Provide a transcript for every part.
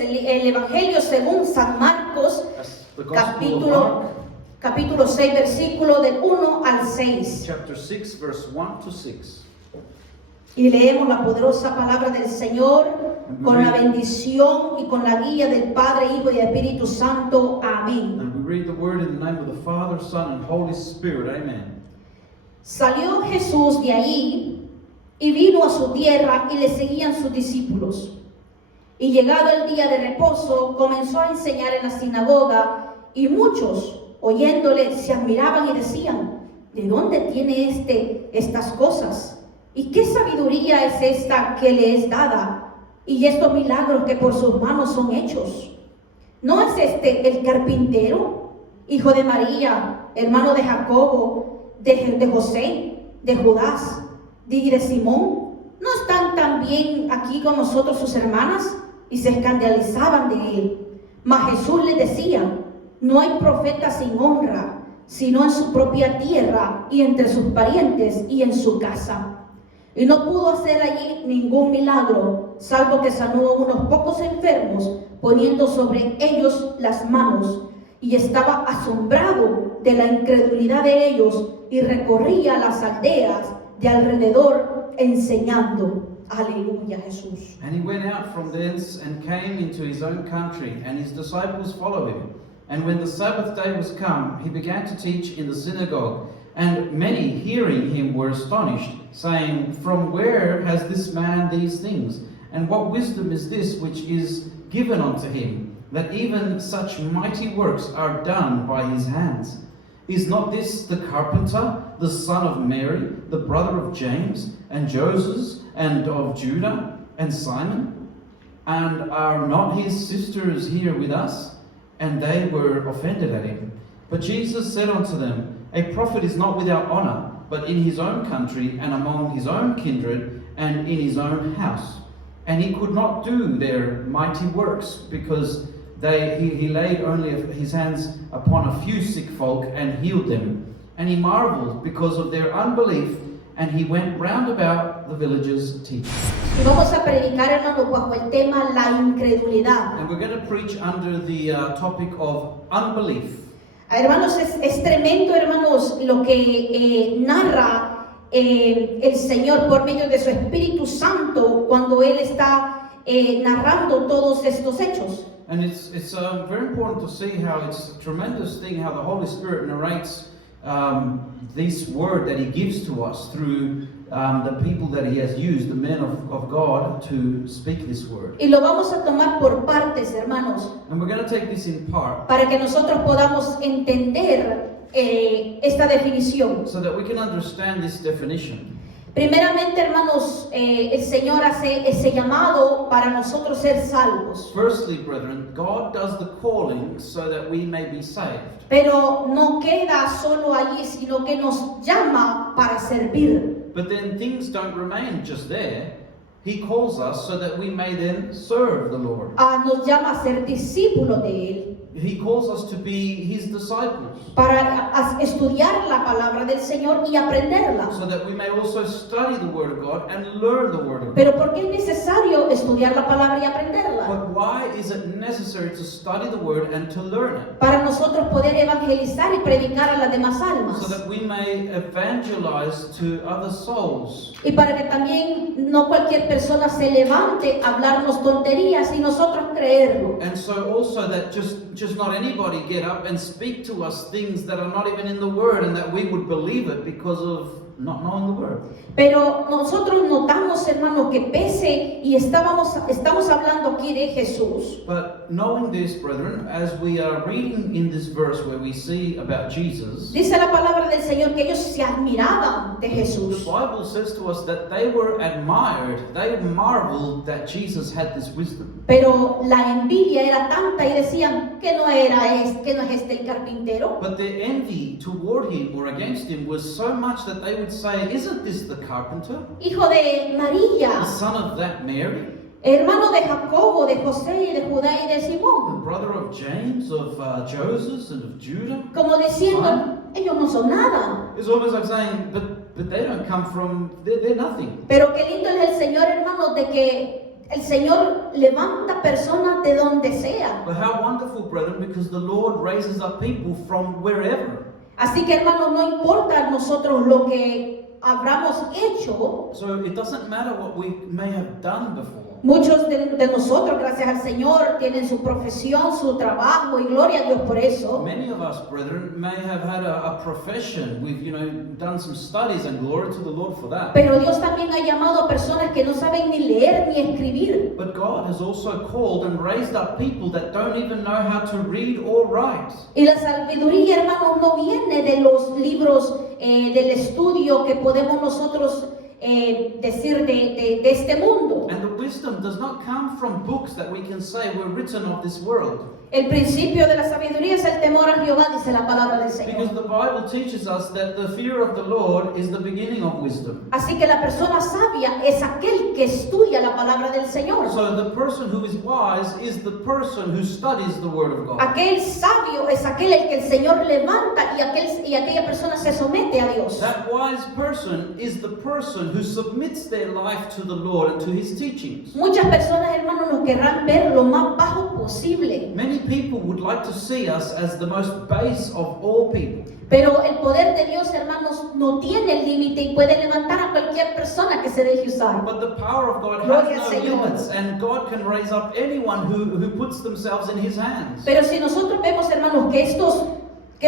es el Evangelio según San Marcos, The Gospel of Mark, capítulo 6, versículo del 1 al 6. chapter 6, verse 1 to 6. Y leemos la poderosa palabra del Señor con la bendición y con la guía del Padre, Hijo y Espíritu Santo. Amén. And we read the word in the name of the Father, Son, and Holy Spirit. Amen. Salió Jesús de allí y vino a su tierra y le seguían sus discípulos. Y llegado el día de reposo, comenzó a enseñar en la sinagoga y muchos, oyéndole, se admiraban y decían: ¿de dónde tiene estas cosas? ¿Y qué sabiduría es esta que le es dada? Y estos milagros que por sus manos son hechos. ¿No es este el carpintero, hijo de María, hermano de Jacobo, de José, de Judas y de Simón? ¿No están también aquí con nosotros sus hermanas? Y se escandalizaban de él. Mas Jesús les decía: no hay profeta sin honra, sino en su propia tierra y entre sus parientes y en su casa. Y no pudo hacer allí ningún milagro, salvo que sanó a unos pocos enfermos, poniendo sobre ellos las manos. Y estaba asombrado de la incredulidad de ellos, y recorría las aldeas de alrededor enseñando. Aleluya, Jesús. And he went out from thence and came into his own country, and his disciples followed him. And when the Sabbath day was come, he began to teach in the synagogue. And many hearing him were astonished, saying, From where has this man these things? And what wisdom is this which is given unto him, that even such mighty works are done by his hands? Is not this the carpenter, the son of Mary, the brother of James, and Joseph, and of Judah, and Simon? And are not his sisters here with us? And they were offended at him. But Jesus said unto them, A prophet is not without honor, but in his own country, and among his own kindred, and in his own house. And he could not do their mighty works, because he laid only his hands upon a few sick folk, and healed them. And he marveled because of their unbelief, and he went round about the villages teaching. Y vamos a predicar, hermanos, bajo el tema la incredulidad. And we're going to preach under the topic of unbelief. Hermanos, es tremendo, hermanos, lo que narra el Señor por medio de su Espíritu Santo cuando Él está narrando todos estos hechos. And it's very important to see how it's a tremendous thing how the Holy Spirit narrates this word that He gives to us through the people that He has used, the men of God, to speak this word. Y lo vamos a tomar por partes, hermanos, And we're going to take this in part para que nosotros podamos entender esta definición. so that we can understand this definition. Primeramente, hermanos, el Señor hace ese llamado para nosotros ser salvos. Firstly, brethren, God does the calling so that we may be saved. Pero no queda solo allí, sino que nos llama para servir. But then things don't remain just there. He calls us so that we may then serve the Lord. Nos llama a ser discípulos de Él. He calls us to be His disciples, Para estudiar la palabra del Señor y aprenderla. so that we may also study the Word of God and learn the Word of God. Pero ¿por qué es necesario estudiar la palabra y aprenderla? But why is it necessary to study the Word and to learn it? Para nosotros poder evangelizar y predicar a las demás almas. So that we may evangelize to other souls. Y para que también no cualquier persona se levante a hablarnos tonterías y nosotros creerlo. And so also that just not anybody get up and speak to us things that are not even in the Word, and that we would believe it because of not knowing the Word. Pero nosotros notamos, hermanos, que pese y estamos hablando aquí de Jesús. But knowing this, brethren, as we are reading in this verse where we see about Jesus, Dice la palabra del Señor que ellos se admiraban de the Jesús. Bible says to us that they were admired, they marveled that Jesus had this wisdom. Pero la envidia era tanta y decían que no es este el carpintero. But their envy toward him or against him was so much that they would say, Isn't this the carpenter, Hijo de María, the son of that Mary, hermano de Jacobo, de José y de Judá y de the Simón. brother of James, of Joseph, and of Judah? Como diciendo, ellos no son nada. It's almost like saying, but they don't come from, they're nothing. Pero qué lindo es el Señor, hermanos, de que el Señor levanta personas de donde sea. But how wonderful, brethren, because the Lord raises up people from wherever. Así que hermanos, no importa a nosotros lo que habramos hecho. So it doesn't matter what we may have done before. Muchos de nosotros, gracias al Señor, tienen su profesión, su trabajo, y gloria a Dios por eso. Many of us, brethren, may have had a profession. We've, done some studies, and glory to the Lord for that. Pero Dios también ha llamado a personas que no saben ni leer ni escribir. But God has also called and raised up people that don't even know how to read or write. Y la sabiduría, hermanos, no viene de los libros del estudio que podemos nosotros decir de este mundo. And the wisdom does not come from books that we can say were written of this world. El principio de la sabiduría es el temor a Jehová, dice la palabra del Because Señor. the Bible teaches us that the fear of the Lord is the beginning of wisdom. Así que la persona sabia es aquel que estudia la palabra del Señor. So the person who is wise is the person who studies the Word of God. Aquel sabio es aquel el que el Señor levanta y aquella persona se somete a Dios. That wise person is the person who submits their life to the Lord and to His teachings. Muchas personas, hermanos, nos querrán ver lo más bajo posible. Many people would like to see us as the most base of all people. Pero el poder de Dios, hermanos, no tiene límite y puede levantar a cualquier persona que se deje usar. But the power of God Gloria al has no Señor. limits, and God can raise up anyone who puts themselves in His hands. Pero si nosotros vemos, hermanos, que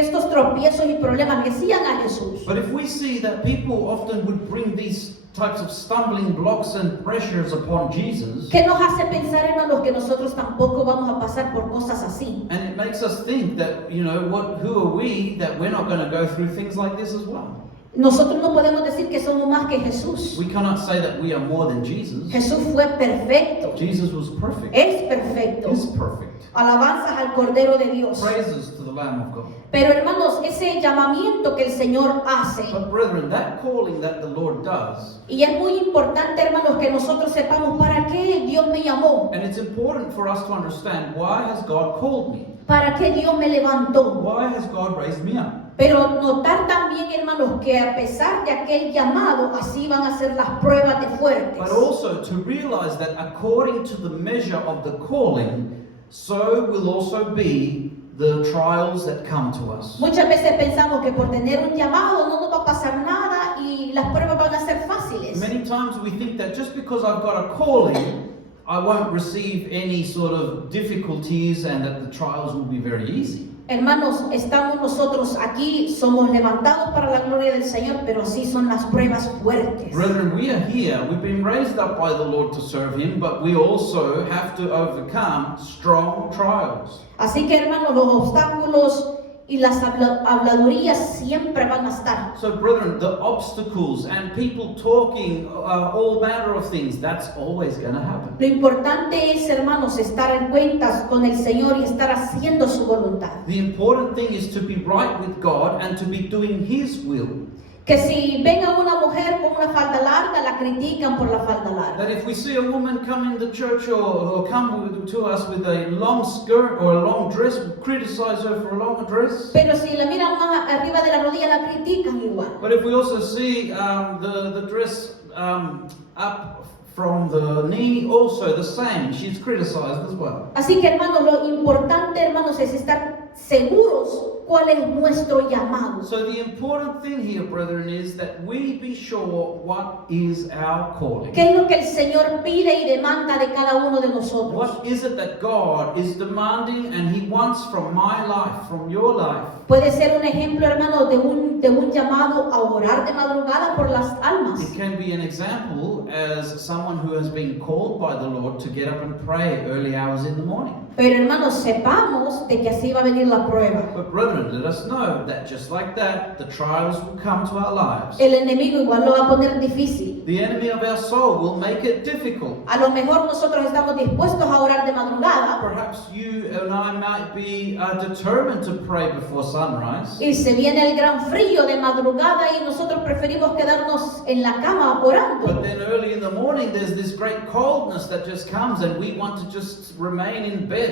estos tropiezos y problemas decían a Jesús, But if we see that people often would bring these types of stumbling blocks and pressures upon Jesus, ¿qué nos hace pensar, hermanos, que nosotros tampoco vamos a pasar por cosas así? and it makes us think that, who are we that we're not going to go through things like this as well? Nosotros no podemos decir que somos más que Jesús. We cannot say that we are more than Jesus. Jesús fue perfecto, Jesus was perfect. es perfecto. Is perfect. Alabanzas al Cordero de Dios. Praises to the Lamb of God. Pero, hermanos, ese llamamiento que el Señor hace, But brethren, that calling that the Lord does, y es muy importante, hermanos, que nosotros sepamos para qué Dios me llamó, and it's important for us to understand, why has God called me? para qué Dios me levantó. Why has God raised me up? Pero notar también, hermanos, que a pesar de aquel llamado, así van a ser las pruebas de fuertes. But also to realize that according to the measure of the calling, so will also be the trials that come to us. Muchas veces pensamos que por tener un llamado no nos va a pasar nada y las pruebas van a ser fáciles. Many times we think that just because I've got a calling, I won't receive any sort of difficulties and that the trials will be very easy. Hermanos, estamos nosotros aquí, somos levantados para la gloria del Señor, pero así son las pruebas fuertes. Brethren, we are here. We've been raised up by the Lord to serve Him, but we also have to overcome strong trials. Así que, hermanos, los obstáculos y las habladurías siempre van a estar. So, brethren, the obstacles and people talking all manner of things, that's always going to happen. Lo importante es, hermanos, estar en cuentas con el Señor y estar haciendo su voluntad. The important thing is to be right with God and to be doing His will. Que si ven a una mujer con una falda larga, la critican por la falda larga. That if we see a woman come in the church or come to us with a long skirt or a long dress, we criticize her for a long dress. Pero si la miran más arriba de la rodilla, la critican igual. But if we also see the dress up from the knee, also the same, she's criticized as well. Así que, hermanos, lo importante, hermanos, es estar seguros cuál es nuestro llamado. So the important thing here, brethren, is that we be sure what is our calling. ¿Qué es lo que el Señor pide y demanda de cada uno de nosotros? What is it that God is demanding and He wants from my life, from your life? Puede ser un ejemplo, hermano, de un llamado a orar de madrugada por las almas. It can be an example as someone who has been called by the Lord to get up and pray early hours in the morning. Pero, hermanos, sepamos de que así va a venir la prueba. But brethren, let us know that just like that, the trials will come to our lives. El enemigo igual lo va a poner difícil. The enemy of our soul will make it difficult. A lo mejor nosotros estamos dispuestos a orar de madrugada Perhaps you and I might be determined to pray before sunrise. y se viene el gran frío de madrugada y nosotros preferimos quedarnos en la cama orando. But then early in the morning, there's this great coldness that just comes and we want to just remain in bed.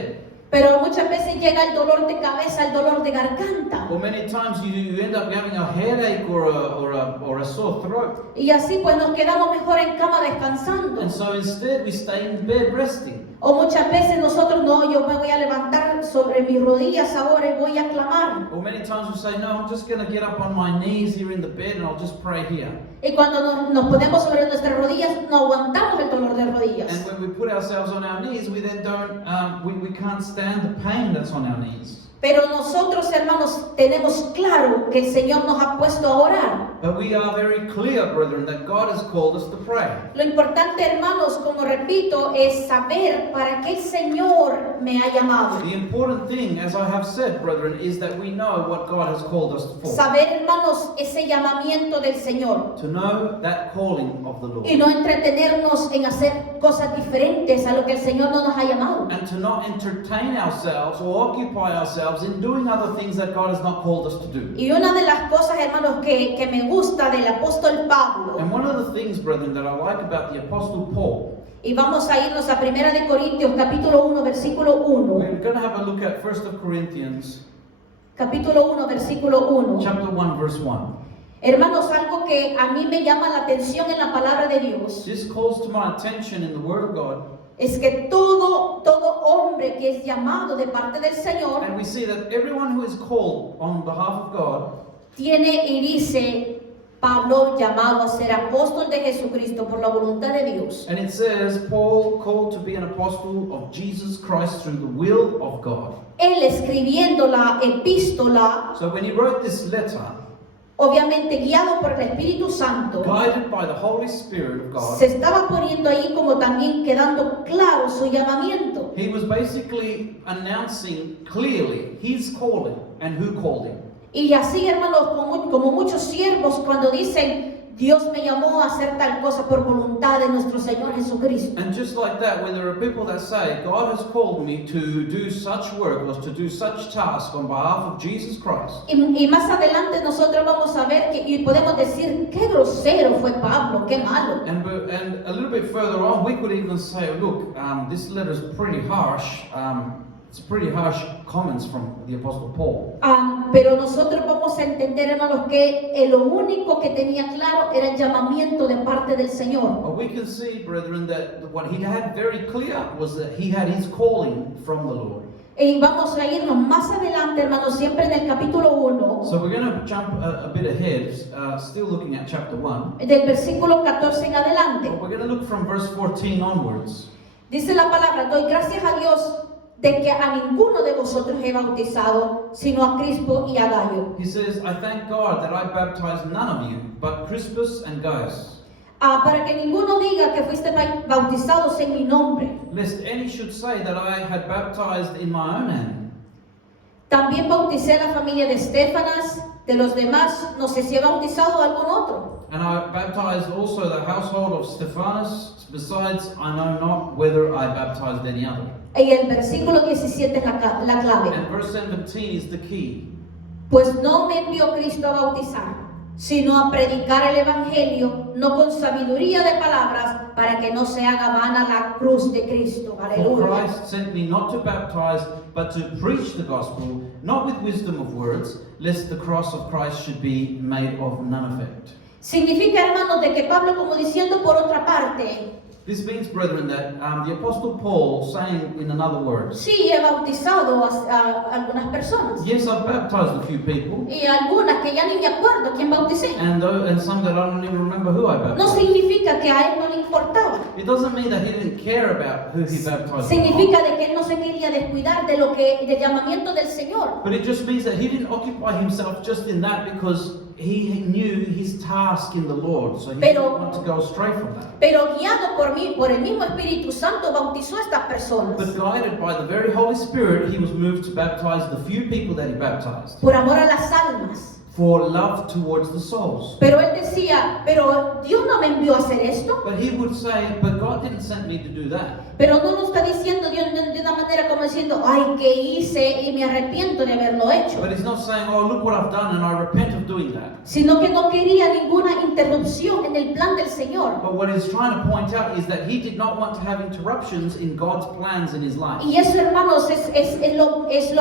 Pero muchas veces llega el dolor de cabeza, el dolor de garganta. Or many times you end up having a headache or a sore throat. Y así pues nos quedamos mejor en cama descansando. And so instead we stay in bed resting. O muchas veces nosotros no, yo me voy a levantar sobre mis rodillas ahora y voy a clamar. Or many times we say, no, I'm just going to get up on my knees here in the bed and I'll just pray here. Y cuando nos ponemos sobre nuestras rodillas, no aguantamos el dolor de rodillas. And when we put ourselves on our knees, we then we can't stand the pain that's on our knees. Pero nosotros, hermanos, tenemos claro que el Señor nos ha puesto a orar. But we are very clear, brethren, that God has called us to pray. Lo importante, hermanos, como repito, es saber para qué el Señor me ha llamado. The important thing, as I have said, brethren, is that we know what God has called us for. Saber, hermanos, ese llamamiento del Señor. To know that calling of the Lord. Y no entretenernos en hacer cosas diferentes a lo que el Señor no nos ha llamado. And to not entertain ourselves or occupy ourselves in doing other things that God has not called us to do. Y una de las cosas, hermanos, que me gusta del apóstol Pablo, And one of the things, brethren, that I like about the Apostle Paul, y vamos a irnos a 1 de Corintios capítulo 1 versículo 1, we're going to have a look at 1 Corinthians capítulo 1 versículo 1. chapter 1, verse 1. Hermanos, algo que a mí me llama la atención en la palabra de Dios This calls to my attention in the Word of God, es que todo hombre que es llamado de parte del Señor and we see that everyone who is called on behalf of God tiene y dice Pablo llamado a ser apóstol de Jesucristo por la voluntad de Dios. And it says, Paul called to be an apostle of Jesus Christ through the will of God. Él escribiendo la epístola, So when he wrote this letter, obviamente guiado por el Espíritu Santo, guided by the Holy Spirit of God, se estaba poniendo ahí como también quedando claro su llamamiento. he was basically announcing clearly his calling and who called him. Y así, hermanos, como muchos siervos cuando dicen, Dios me llamó a hacer tal cosa por voluntad de nuestro Señor Jesucristo. And just like that, when there are people that say, God has called me to do such work or to do such task on behalf of Jesus Christ. Y más adelante nosotros vamos a ver y podemos decir, qué grosero fue Pablo, qué malo. And a little bit further on, we could even say, look, this letter is pretty harsh. It's pretty harsh comments from the Apostle Paul. Pero nosotros vamos a entender, hermanos, que lo único que tenía claro era el llamamiento de parte del Señor. But we can see, brethren, that what he had very clear was that he had his calling from the Lord. Y vamos a irnos más adelante, hermanos, siempre en el capítulo 1, So we're going to jump a bit ahead, still looking at chapter 1. del versículo 14 en adelante. But we're going to look from verse 14 onwards. Dice la palabra, doy gracias a Dios de que a ninguno de vosotros he bautizado, sino a Crispo y a Gayo. He says, I thank God that I baptized none of you, but Crispus and Gaius, Para que ninguno diga que fuiste bautizados en mi nombre. lest any should say that I had baptized in my own name. También bauticé a la familia de Estefanas, de los demás no sé si he bautizado a algún otro. And I baptized also the household of Stephanus, besides I know not whether I baptized any other. Y el versículo 17 es la clave. And verse 17 is the key. Pues no me envió Cristo a bautizar, sino a predicar el Evangelio, no con sabiduría de palabras, para que no se haga vana la cruz de Cristo. For Aleluya. Christ sent me not to baptize, but to preach the gospel, not with wisdom of words, lest the cross of Christ should be made of none effect. Significa, hermanos, de que Pablo, como diciendo por otra parte, This means, brethren, that the Apostle Paul, saying in another words, sí he bautizado a algunas personas. yes, I've baptized a few people, Y algunas que ya ni me acuerdo quién bauticé. and some that I don't even remember who I No baptized. significa que a él no le importaba. It doesn't mean that he didn't care about who he baptized. Significa de que él no se quería descuidar del llamamiento del Señor. But it just means that he didn't occupy himself just in that because he knew his task in the Lord, so he didn't want to go astray from that. Pero guiado por el mismo Espíritu Santo, bautizó a estas personas. But guided by the very Holy Spirit, he was moved to baptize the few people that he baptized Por amor a las almas. for love towards the souls. Pero él decía, pero Dios no me envió a hacer esto. But he would say, but God didn't send me to do that. Pero no lo está diciendo Dios de una manera como diciendo, ay, ¿qué hice? Y me arrepiento de haberlo hecho. But he's not saying, oh, look what I've done and I repent of doing that. Sino que no quería ninguna interrupción en el plan del Señor. But what he's trying to point out is that he did not want to have interruptions in God's plans in his life. Y eso, hermanos, es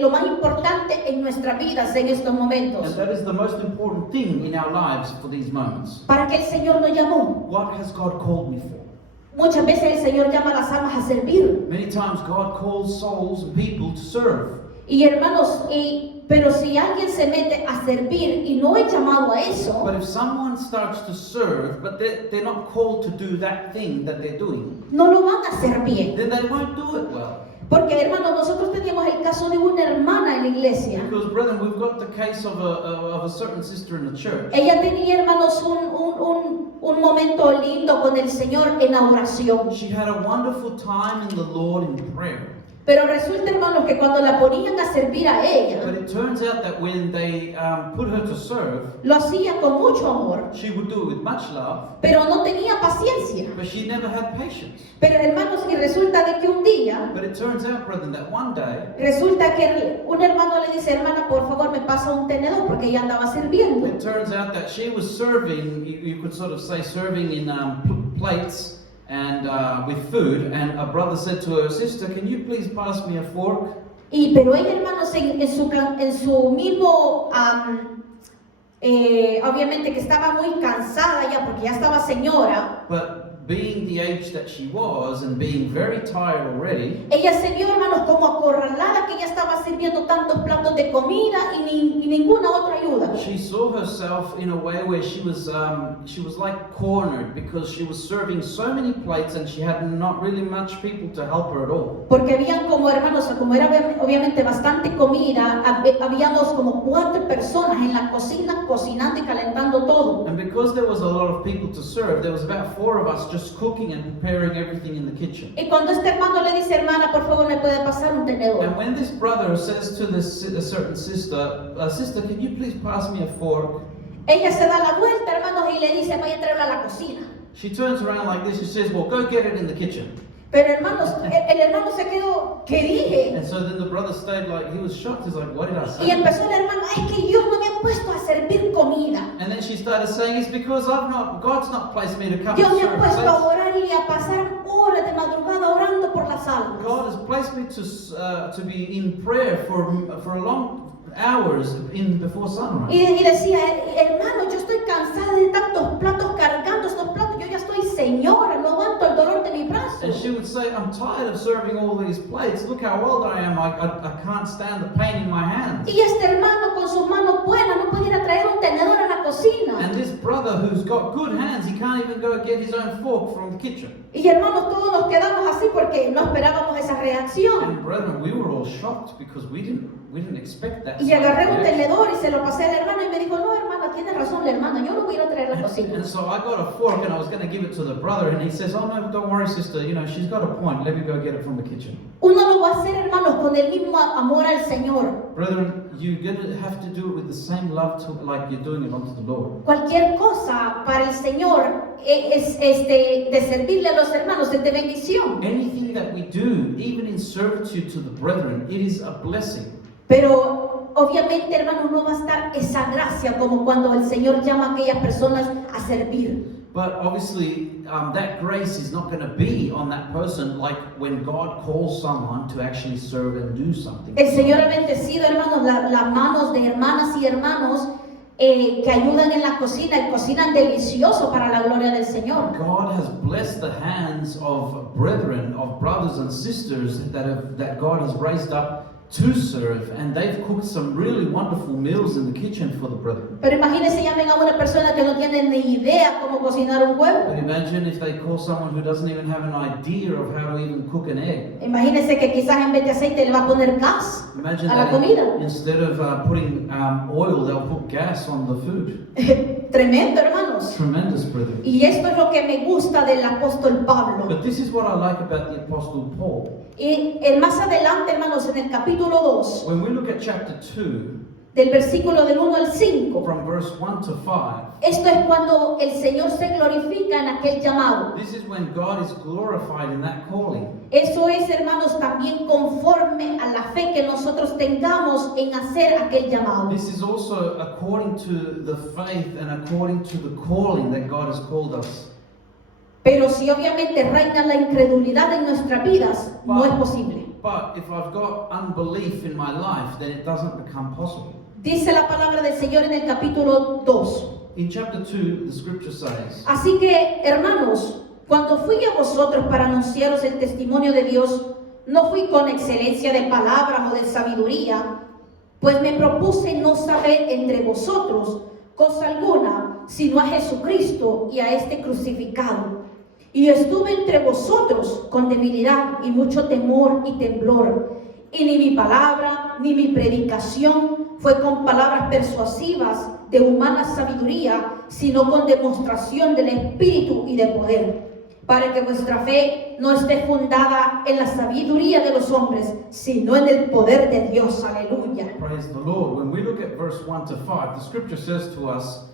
lo más importante en nuestras vidas en estos momentos. And that is the most important thing in our lives for these moments. ¿Para qué el Señor nos llamó? What has God called me for? Muchas veces el Señor llama a las almas a servir. Many times God calls souls and people to serve. Y hermanos, pero si alguien se mete a servir y no es llamado a eso, But if someone starts to serve, but they're not called to do that thing that they're doing, no lo van a hacer bien. then they won't do it well. Porque hermanos, nosotros teníamos el caso de una hermana en la iglesia. Because, brethren, we've got the case of a certain sister in the church. Ella tenía, hermanos, un momento lindo con el Señor en oración. She had a wonderful time in the Lord in prayer. Pero resulta, hermanos, que cuando la ponían a servir a But ella, it turns out that when they put her to serve, lo hacía con mucho amor, she would do it with much love, pero no tenía paciencia. but she never had patience. Pero hermanos, y resulta de que un día, But it turns out, brethren, that one day, resulta que un hermano le dice, hermana, por favor, me pasa un tenedor, porque ella andaba sirviendo. it turns out that she was serving, you could sort of say serving in plates and with food, and a brother said to her, sister, can you please pass me a fork? Pero ella, hermanos, en su mismo, obviamente que estaba muy cansada ya, porque ya estaba señora, But being the age that she was and being very tired already, ella se vio, hermanos, como acorralada, que ella estaba sirviendo tantos platos de comida y ninguna otra ayuda. she saw herself in a way where she was like cornered because she was serving so many plates and she had not really much people to help her at all. Porque habían como, hermanos, como era obviamente bastante comida, habíamos como 4 personas en la cocina cocinando y calentando todo. And because there was a lot of people to serve, there was about 4 of us just cooking and preparing everything in the kitchen. Y cuando este hermano le dice, hermana, por favor, me puede pasar un tenedor. And when this brother says to this a certain sister, sister, can you please pass me a fork? Ella se da la vuelta, hermanos, y le dice, voy a traerla a la cocina. She turns around like this, she says, well, go get it in the kitchen. Pero hermanos, el hermano se quedó, ¿qué dije? And so then the brother stayed like, he was shocked, he's like, what did I Y say? empezó el hermano, es que Dios no me ha puesto a servir comida. And then she started saying, it's because God's not placed me to come Dios and me ha serve puesto a plates. orar y a pasar horas de madrugada orando por las almas. God has placed me to be in prayer for a long hours before sunrise. Y decía, hermano, yo estoy cansada de tantos platos cargando estos platos. Yo ya estoy señora, no aguanto el dolor de mi brazo. And she would say, I'm tired of serving all these plates. Look how old I am. I can't stand the pain in my hands. Y este hermano con sus manos buenas no pudiera traer un tenedor a la cocina. And this brother who's got good hands, he can't even go get his own fork from the kitchen. Y hermanos, todos nos quedamos así porque no esperábamos esa reacción. And brethren, we were all shocked because we didn't expect that. Y sort of agarré un reaction. tenedor y se lo pasé al hermano y me dijo, no hermana, tiene razón la hermana, yo no voy a ir a traer la cocina. And so I got a fork and I was going to give it to the brother, and he says, oh no, don't worry sister, she's got a point, let me go get it from the kitchen. Uno lo va a hacer, hermanos, con el mismo amor al Señor. Brethren, you're going to have to do it with the same love like you're doing it unto the Lord. Cualquier cosa para el Señor de servirle a los hermanos es de bendición. Anything that we do, even in servitude to the brethren, it is a blessing. Pero obviamente, hermanos, no va a estar esa gracia como cuando el Señor llama a aquellas personas a servir. But obviously, that grace is not going to be on that person like when God calls someone to actually serve and do something. El Señor ha bendecido, hermanos, las manos de hermanas y hermanos que ayudan en la cocina y cocinan delicioso para la gloria del Señor. God has blessed the hands of brethren, of brothers and sisters that God has raised up to serve, and they've cooked some really wonderful meals in the kitchen for the brethren. Pero imagínense, llamen a una persona que no tiene ni idea cómo cocinar un But huevo. imagine if they call someone who doesn't even have an idea of how to even cook an egg. Imagínense que quizás en vez de aceite le va a poner gas Imagine a la that comida. instead of putting oil, they'll put gas on the food. Tremendo, hermanos. Tremendous, brethren. Y esto es lo que me gusta del apóstol Pablo. But this is what I like about the Apostle Paul. Y más adelante, hermanos, en el capítulo 2, When we look at chapter 2, del versículo del 1 al 5, from verse 1 to 5, esto es cuando el Señor se glorifica en aquel llamado. this is when God is glorified in that calling. Eso es, hermanos, también conforme a la fe que nosotros tengamos en hacer aquel llamado. This is also according to the faith and according to the calling that God has called us. Pero si obviamente reina la incredulidad en nuestras vidas, no es posible. But if I've got unbelief in my life, then it doesn't become possible. Dice la palabra del Señor en el capítulo 2. In chapter 2, the scripture says, Así que, hermanos, Cuando fui a vosotros para anunciaros el testimonio de Dios, no fui con excelencia de palabras o de sabiduría, pues me propuse no saber entre vosotros cosa alguna, sino a Jesucristo y a este crucificado. Y estuve entre vosotros con debilidad y mucho temor y temblor. Y ni mi palabra ni mi predicación fue con palabras persuasivas de humana sabiduría, sino con demostración del Espíritu y de poder, para que vuestra fe no esté fundada en la sabiduría de los hombres, sino en el poder de Dios. Aleluya. Praise the Lord. When we look at verse 1 to 5, the scripture says to us,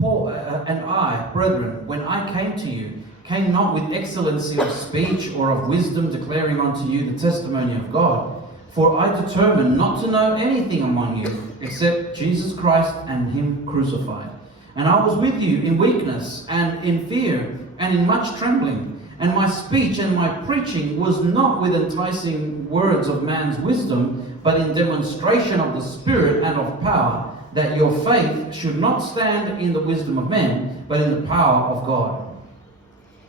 Paul and I, brethren, when I came to you, came not with excellency of speech or of wisdom, declaring unto you the testimony of God. For I determined not to know anything among you, except Jesus Christ and Him crucified. And I was with you in weakness and in fear and in much trembling. And my speech and my preaching was not with enticing words of man's wisdom, but in demonstration of the Spirit and of power, that your faith should not stand in the wisdom of men, but in the power of God.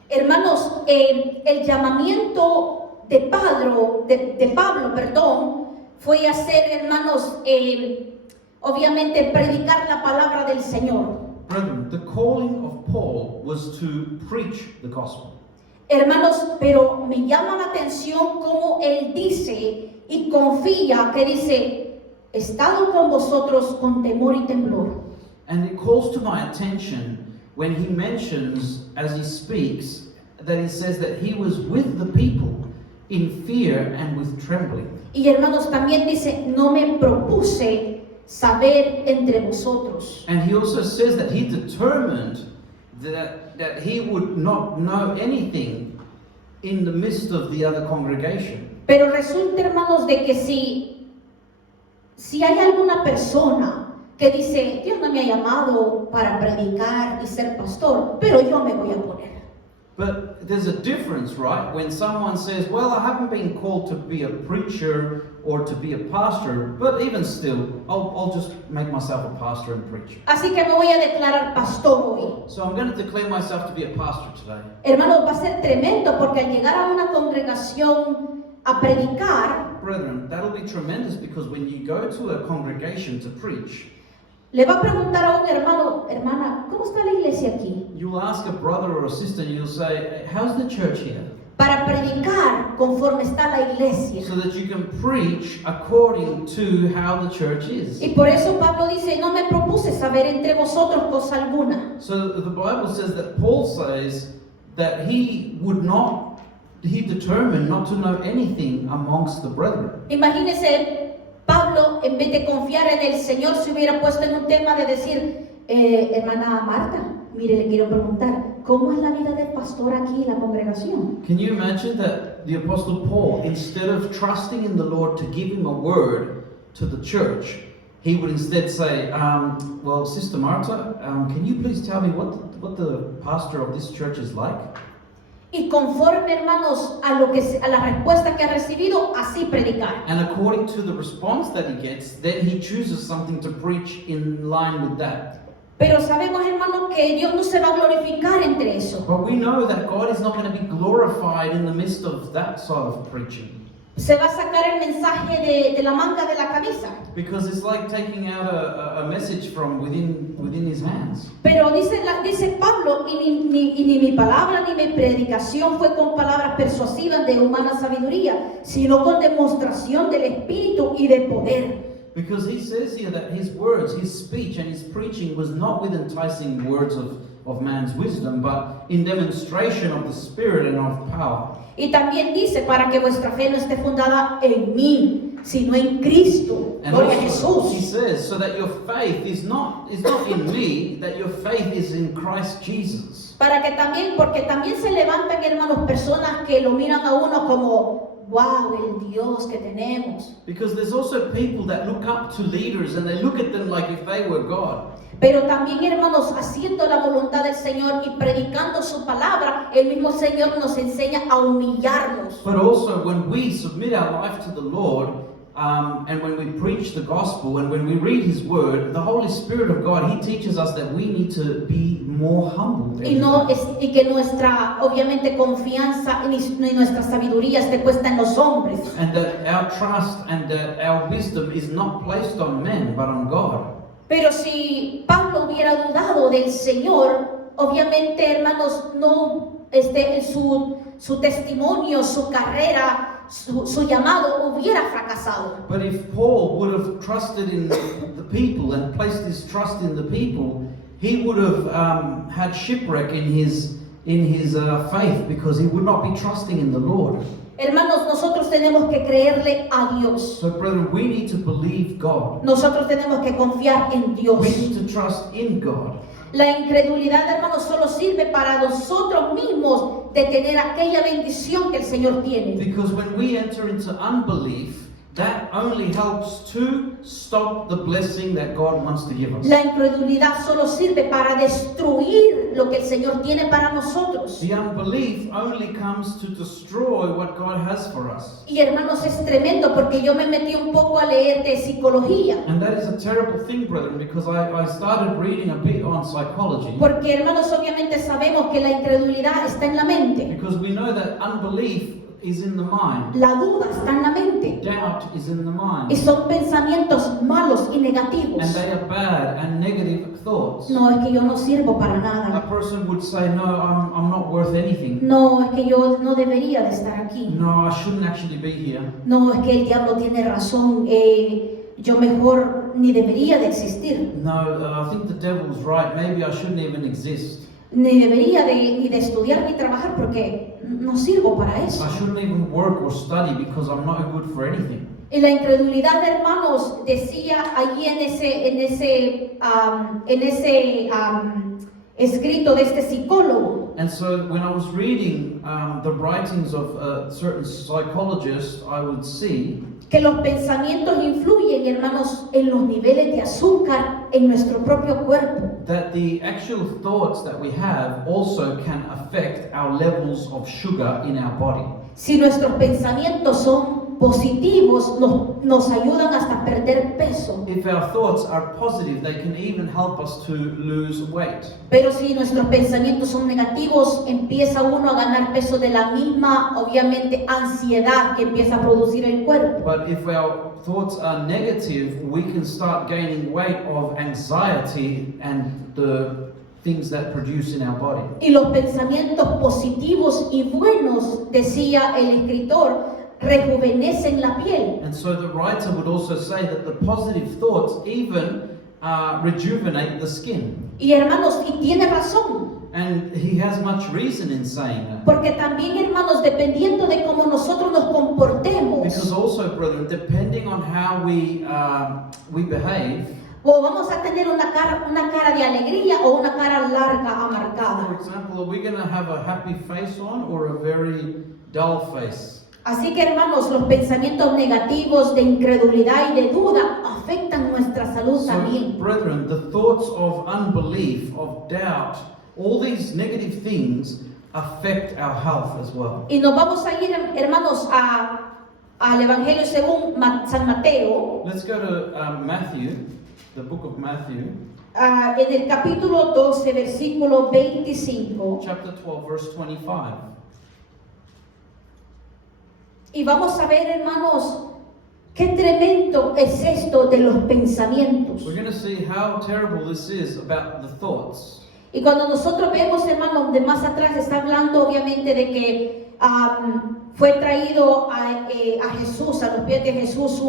Hermanos, el llamamiento de Pablo, fue hacer, hermanos, obviamente predicar la palabra del Señor. Brethren, the calling of Paul was to preach the gospel. Hermanos, pero me llama la atención cómo él dice y confía, que dice, he estado con vosotros con temor y temblor. And it calls to my attention when he mentions, as he speaks, that he says that he was with the people in fear and with trembling. Y hermanos, también dice, no me propuse saber entre vosotros. And he also says that he determined that he would not know anything in the midst of the other congregation. Pero resulta, hermanos, de que si hay alguna persona que dice, Dios no me ha llamado para predicar y ser pastor, pero yo me voy a poner. But there's a difference, right? When someone says, well, I haven't been called to be a preacher or to be a pastor, but even still, I'll just make myself a pastor and preacher. Así que me voy a declarar pastor hoy. So I'm going to declare myself to be a pastor today. Hermanos, va a ser tremendo porque al llegar a una congregación a predicar, Brethren, that'll be tremendous because when you go to a congregation to preach, le va a preguntar a un hermano, hermana, ¿cómo está la iglesia aquí? you'll ask a brother or a sister and you'll say, how's the church here? Para predicar conforme está la iglesia. So that you can preach according to how the church is. Y por eso Pablo dice, no me propuse saber entre vosotros cosa alguna. So the Bible says that Paul says that he determined not to know anything amongst the brethren. Imagínese, Pablo, en vez de confiar en el Señor, se hubiera puesto en un tema de decir, hermana Marta, mire, le quiero preguntar, ¿cómo es la vida del pastor aquí en la congregación? Can you imagine that the Apostle Paul, instead of trusting in the Lord to give him a word to the church, he would instead say, well, Sister Marta, can you please tell me what the pastor of this church is like? Y conforme, hermanos, a la respuesta que ha recibido, así predicar. And according to the response that he gets, then he chooses something to preach in line with that. Pero sabemos, hermanos, que Dios no se va a glorificar entre eso. But we know that God is not going to be glorified in the midst of that sort of preaching. Se va a sacar el mensaje de la manga de la camisa. Because it's like taking out a message from within his hands. Pero dice Pablo, y ni mi palabra ni mi predicación fue con palabras persuasivas de humana sabiduría, sino con demostración del Espíritu y de poder. Because he says here that his words, his speech and his preaching was not with enticing words of man's wisdom, but in demonstration of the Spirit and of power. Y también dice, para que vuestra fe no esté fundada en mí, sino en Cristo. And Gloria a also, he Jesús. says, so that your faith is not in me, that your faith is in Christ Jesus. Para que también, porque también se levantan, hermanos, personas que lo miran a uno como, wow, el Dios que tenemos. Because there's also people that look up to leaders and they look at them like if they were God. Pero también, hermanos, haciendo la voluntad del Señor y predicando su palabra, el mismo Señor nos enseña a humillarnos. But also when we submit our life to the Lord and when we preach the gospel and when we read His Word, the Holy Spirit of God, He teaches us that we need to be more humble. Y que nuestra, obviamente, confianza ni nuestra sabiduría esté puesta en los hombres. And that our trust and that our wisdom is not placed on men, but on God. Pero si Pablo hubiera dudado del Señor, obviamente, hermanos, no su testimonio, su carrera, su llamado hubiera fracasado. But if Paul would have trusted in the people and placed his trust in the people, he would have had shipwreck in his faith, because he would not be trusting in the Lord. Hermanos, nosotros tenemos que creerle a Dios. So, brethren, we need to believe God. Nosotros tenemos que confiar en Dios. We need to trust in God. La incredulidad, hermanos, solo sirve para nosotros mismos de tener aquella bendición que el Señor tiene. Because when we enter into unbelief, that only helps to stop the blessing that God wants to give us. La incredulidad solo sirve para destruir lo que el Señor tiene para nosotros. The unbelief only comes to destroy what God has for us. Y hermanos, es tremendo porque yo me metí un poco a leer de psicología. And that is a terrible thing, brethren, because I started reading a bit on psychology. Porque, hermanos, obviamente sabemos que la incredulidad está en la mente. Because we know that unbelief is in the mind. La duda está en la mente. Doubt is in the mind. Y son pensamientos malos y negativos. And they are bad and negative thoughts. No, es que yo no sirvo para A nada. person would say, no, I'm not worth anything. No, es que yo no debería de estar aquí. No, I shouldn't actually be here. No, es que el diablo tiene razón. Yo mejor ni debería de existir. No, I think the devil's right. Maybe I shouldn't even exist. Ni debería ni de estudiar ni trabajar porque no sirvo para eso. I shouldn't even work or study because I'm not good for anything. Y la incredulidad, hermanos, decía allí en ese escrito de este psicólogo. And so when I was reading the writings of certain psychologists, I would see Que los pensamientos influyen, hermanos, en los niveles de azúcar en nuestro propio cuerpo. that the actual thoughts that we have also can affect our levels of sugar in our body. Si nuestros pensamientos son positivos, nos ayudan hasta perder peso. If our thoughts are positive, they can even help us to lose weight. Pero si nuestros pensamientos son negativos, empieza uno a ganar peso de la misma, obviamente, ansiedad que empieza a producir el cuerpo. But if our thoughts are negative, we can start gaining weight of anxiety and the things that produce in our body. Y los pensamientos positivos y buenos, decía el escritor, rejuvenecen la piel. And so the writer would also say that the positive thoughts even rejuvenate the skin. Y hermanos, y tiene razón. And he has much reason in saying that. Porque también, hermanos, dependiendo de cómo nosotros nos comportemos, Because also, brethren, depending on how we behave, o vamos a tener una cara de alegría o una cara larga, amargada. for example, are we going to have a happy face on or a very dull face? Así que, hermanos, los pensamientos negativos de incredulidad y de duda afectan nuestra salud So, también. brethren, the thoughts of unbelief, of doubt, all these negative things affect our health as well. Y nos vamos a ir, hermanos, al Evangelio según San Mateo, Let's go to Matthew, the book of Matthew, en el capítulo 12, versículo 25. chapter 12, verse 25. Y vamos a ver, hermanos, qué tremendo es esto de los pensamientos. We're going to see how terrible this is about the thoughts. Y cuando nosotros vemos, hermanos, de más atrás está hablando obviamente de que fue traído a Jesús, a los pies de Jesús,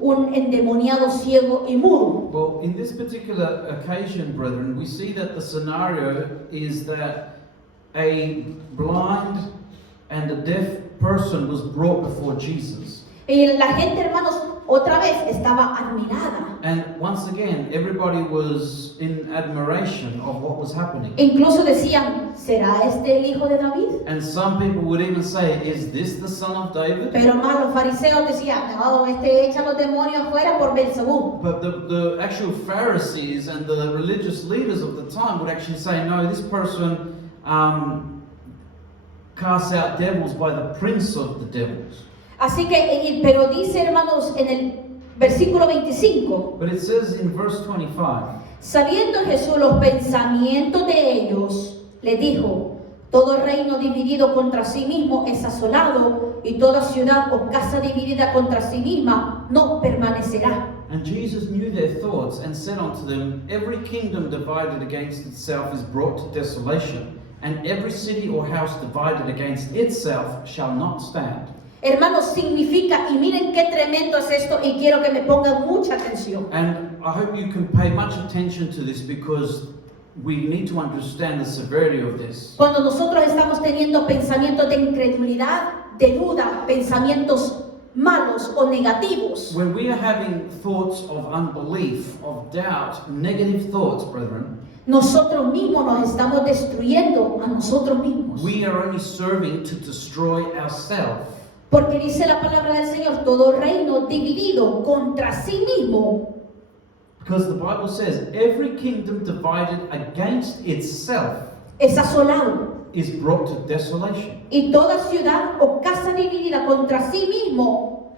un endemoniado ciego y mudo. Well, in this particular occasion, brethren, we see that the scenario is that a blind and a deaf person was brought before Jesus. Y la gente, hermanos, otra vez estaba admirada. And once again, everybody was in admiration of what was happening. Incluso decían, ¿será este el hijo de David? And some people would even say, is this the son of David? Pero más los fariseos decían, no, echa los demonios afuera por Beelzebú. But the actual Pharisees and the religious leaders of the time would actually say, no, this person casts out devils by the prince of the devils. Así que, pero dice, hermanos, en el versículo 25, But it says in verse 25, sabiendo Jesús los pensamientos de ellos, le dijo, todo reino dividido contra sí mismo es asolado, y toda ciudad o casa dividida contra sí misma no permanecerá. And Jesus knew their thoughts and said unto them, Every kingdom divided against itself is brought to desolation, and every city or house divided against itself shall not stand. Hermanos, significa, y miren qué tremendo es esto, y quiero que me pongan mucha atención. And I hope you can pay much attention to this because we need to understand the severity of this. Cuando nosotros estamos teniendo pensamientos de incredulidad, de duda, pensamientos malos o negativos, When we are having thoughts of unbelief, of doubt, negative thoughts, brethren, nosotros mismos nos estamos destruyendo a nosotros mismos. we are only serving to destroy ourselves. Porque dice la palabra del Señor, todo reino dividido contra sí mismo. Because the Bible says, every kingdom divided against itself Es asolado. is brought to desolation. Y toda ciudad o casa dividida contra sí mismo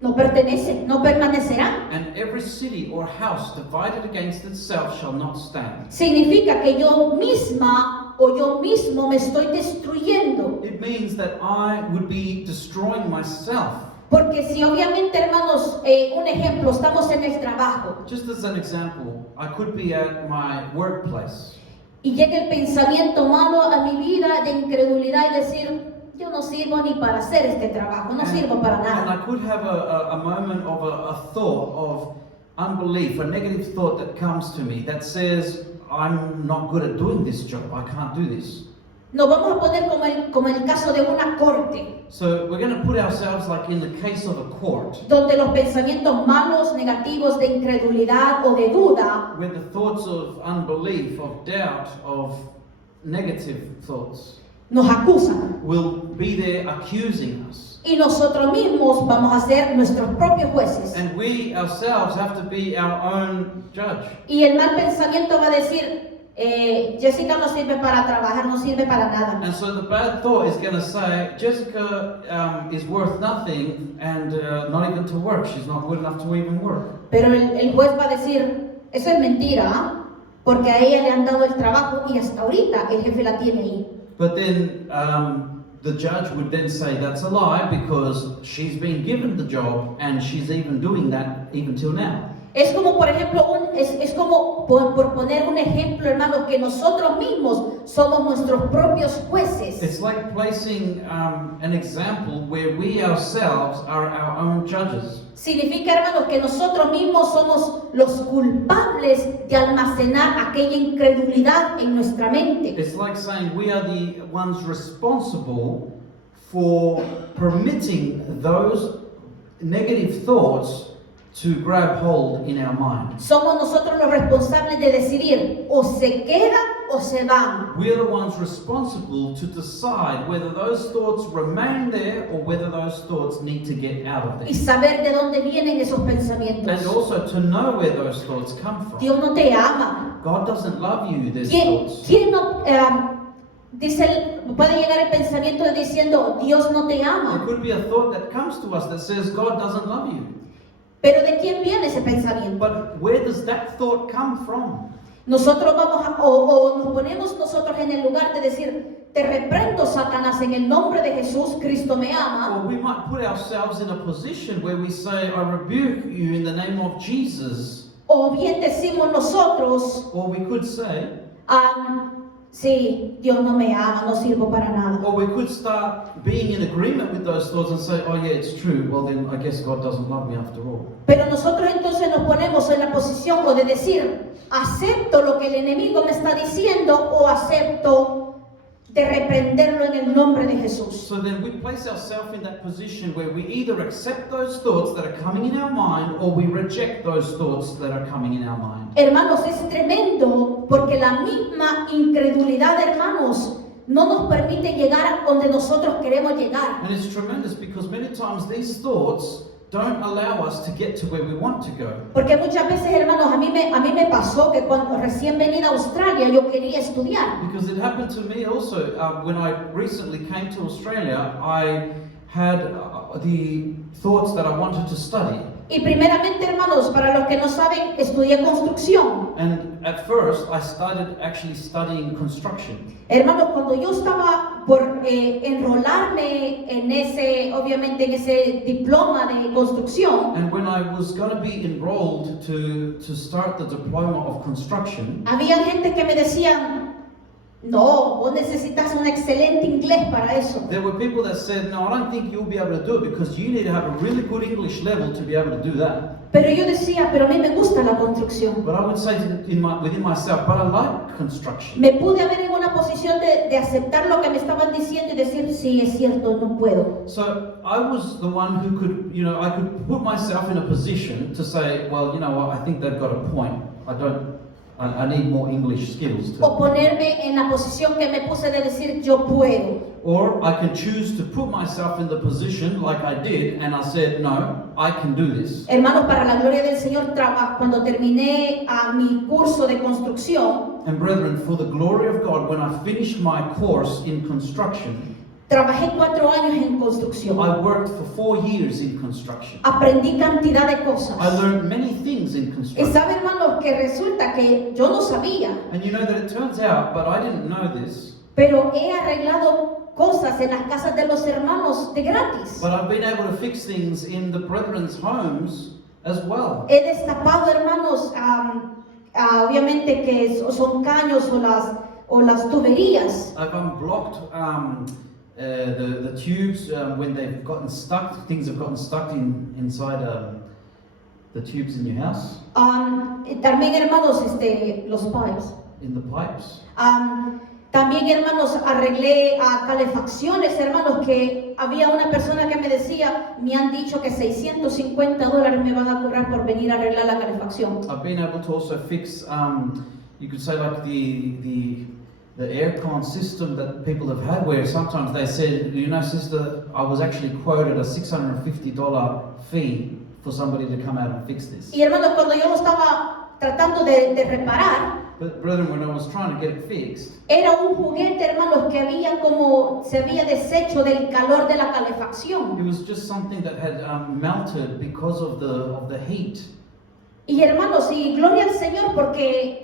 no pertenece, no permanecerá. And every city or house divided against itself shall not stand. Significa que yo misma o yo mismo me estoy destruyendo. It means that I would be destroying myself. Porque si obviamente, hermanos, un ejemplo, estamos en el trabajo Just as an example, I could be at my workplace y llega el pensamiento malo a mi vida de incredulidad y decir, yo no sirvo ni para hacer este trabajo, no sirvo para and nada. I could have a moment of a thought of unbelief, a negative thought that comes to me that says, I'm not good at doing this job, I can't do this. Nos vamos a poner como en el caso de una corte, So we're going to put ourselves like in the case of a court, donde los pensamientos malos, negativos, de incredulidad o de duda, where the thoughts of unbelief, of doubt, of negative thoughts nos acusan. will be there accusing us. Y nosotros mismos vamos a ser nuestros propios jueces. And we ourselves have to be our own judge. Y el mal pensamiento va a decir, Jessica no sirve para trabajar, no sirve para nada. And so the bad thought is going to say, Jessica is worth nothing and not even to work. She's not good enough to even work. Pero el juez va a decir, eso es mentira, ¿ah? Porque a ella le han dado el trabajo y hasta ahorita el jefe la tiene ahí. But then the judge would then say that's a lie because she's been given the job and she's even doing that even till now. Es como, por ejemplo, es como, por poner un ejemplo, hermanos, que nosotros mismos somos nuestros propios jueces. It's like placing an example where we ourselves are our own judges. Significa, hermanos, que nosotros mismos somos los culpables de almacenar aquella incredulidad en nuestra mente. It's like saying we are the ones responsible for permitting those negative thoughts to grab hold in our mind. Somos nosotros los responsables de decidir, o se quedan o se van. We are the ones responsible to decide whether those thoughts remain there or whether those thoughts need to get out of Y there. saber de dónde vienen esos pensamientos. And also to know where those thoughts come from. Dios no te ama. God doesn't love you, these ¿Quién, thoughts. quién no, puede llegar el pensamiento de diciendo, Dios no te There ama? could be a thought that comes to us that says God doesn't love you. Pero ¿de quién viene ese pensamiento? But where does that thought come from? Nosotros vamos o nos ponemos nosotros en el lugar de decir, te reprendo, Satanás, en el nombre de Jesús, Cristo me ama. Or we might put ourselves in a position where we say, I rebuke you in the name of Jesus. O bien decimos nosotros, Or we could say, sí, Dios no me ama, no sirvo para nada. or we could start being in agreement with those thoughts and say, oh yeah, it's true. Well then I guess God doesn't love me after all. Pero nosotros entonces nos ponemos en la posición o de decir, acepto lo que el enemigo me está diciendo o acepto de reprenderlo en el nombre de Jesús. So then we place ourselves in that position where we either accept those thoughts that are coming in our mind or we reject those thoughts that are coming in our mind. Hermanos, es tremendo porque la misma incredulidad, hermanos, no nos permite llegar a donde nosotros queremos llegar. And it's tremendous because many times these thoughts don't allow us to get to where we want to go. Porque muchas veces, hermanos, a mí me pasó que cuando recién venida a Australia yo quería estudiar. Because it happened to me also when I recently came to Australia. I had the thoughts that I wanted to study. Y primeramente, hermanos, para los que no saben, estudié construcción. And at first, I started actually studying construction. Hermanos, cuando yo estaba por enrolarme en obviamente en ese diploma de construcción, And when I was going to be enrolled to start the diploma of construction, había gente que me decían, no, vos necesitas un excelente inglés para eso. there were people that said, no, I don't think you'll be able to do it because you need to have a really good English level to be able to do that. Pero yo decía, pero a mí me gusta la construcción. But I would say within myself, but I like construction. Me pude haber en una posición de aceptar lo que me estaban diciendo y decir, sí, es cierto, no puedo. So I was the one who could, I could put myself in a position to say, well, you know what, I think they've got a point. I need more English skills. O ponerme en la posición que me puse de decir, yo puedo. Or I can choose to put myself in the position like I did and I said, no, I can do this. Hermanos, para la gloria del Señor, cuando terminé mi curso de construcción, And brethren, for the glory of God, when I finished my course in construction, trabajé 4 años en construcción. I worked for 4 years in construction. Aprendí cantidad de cosas. I learned many things in Y construction. sabe, hermanos, que resulta que yo no sabía, And you know that it turns out, but I didn't know this, pero he arreglado cosas en las casas de los hermanos de gratis. but I've been able to fix things in the brethren's homes as well. He destapado, hermanos, obviamente que son caños o las tuberías. I've unblocked the tubes when they've gotten stuck. Things have gotten stuck inside the tubes in your house, Y también, hermanos, los pipes. in the pipes. También, hermanos, arreglé calefacciones, hermanos, que había una persona que me decía, me han dicho que $650 me van a cobrar por venir a arreglar la calefacción. I've been able to also fix, you could say, like the aircon system that people have had, where sometimes they said, you know, sister, I was actually quoted a $650 fee for somebody to come out and fix this. Y, hermanos, cuando yo lo estaba tratando de reparar, But brethren, when I was trying to get it fixed, era un juguete, hermanos, que se había deshecho del calor de la calefacción. it was just something that had melted because of the heat. Y, hermanos, y gloria al Señor porque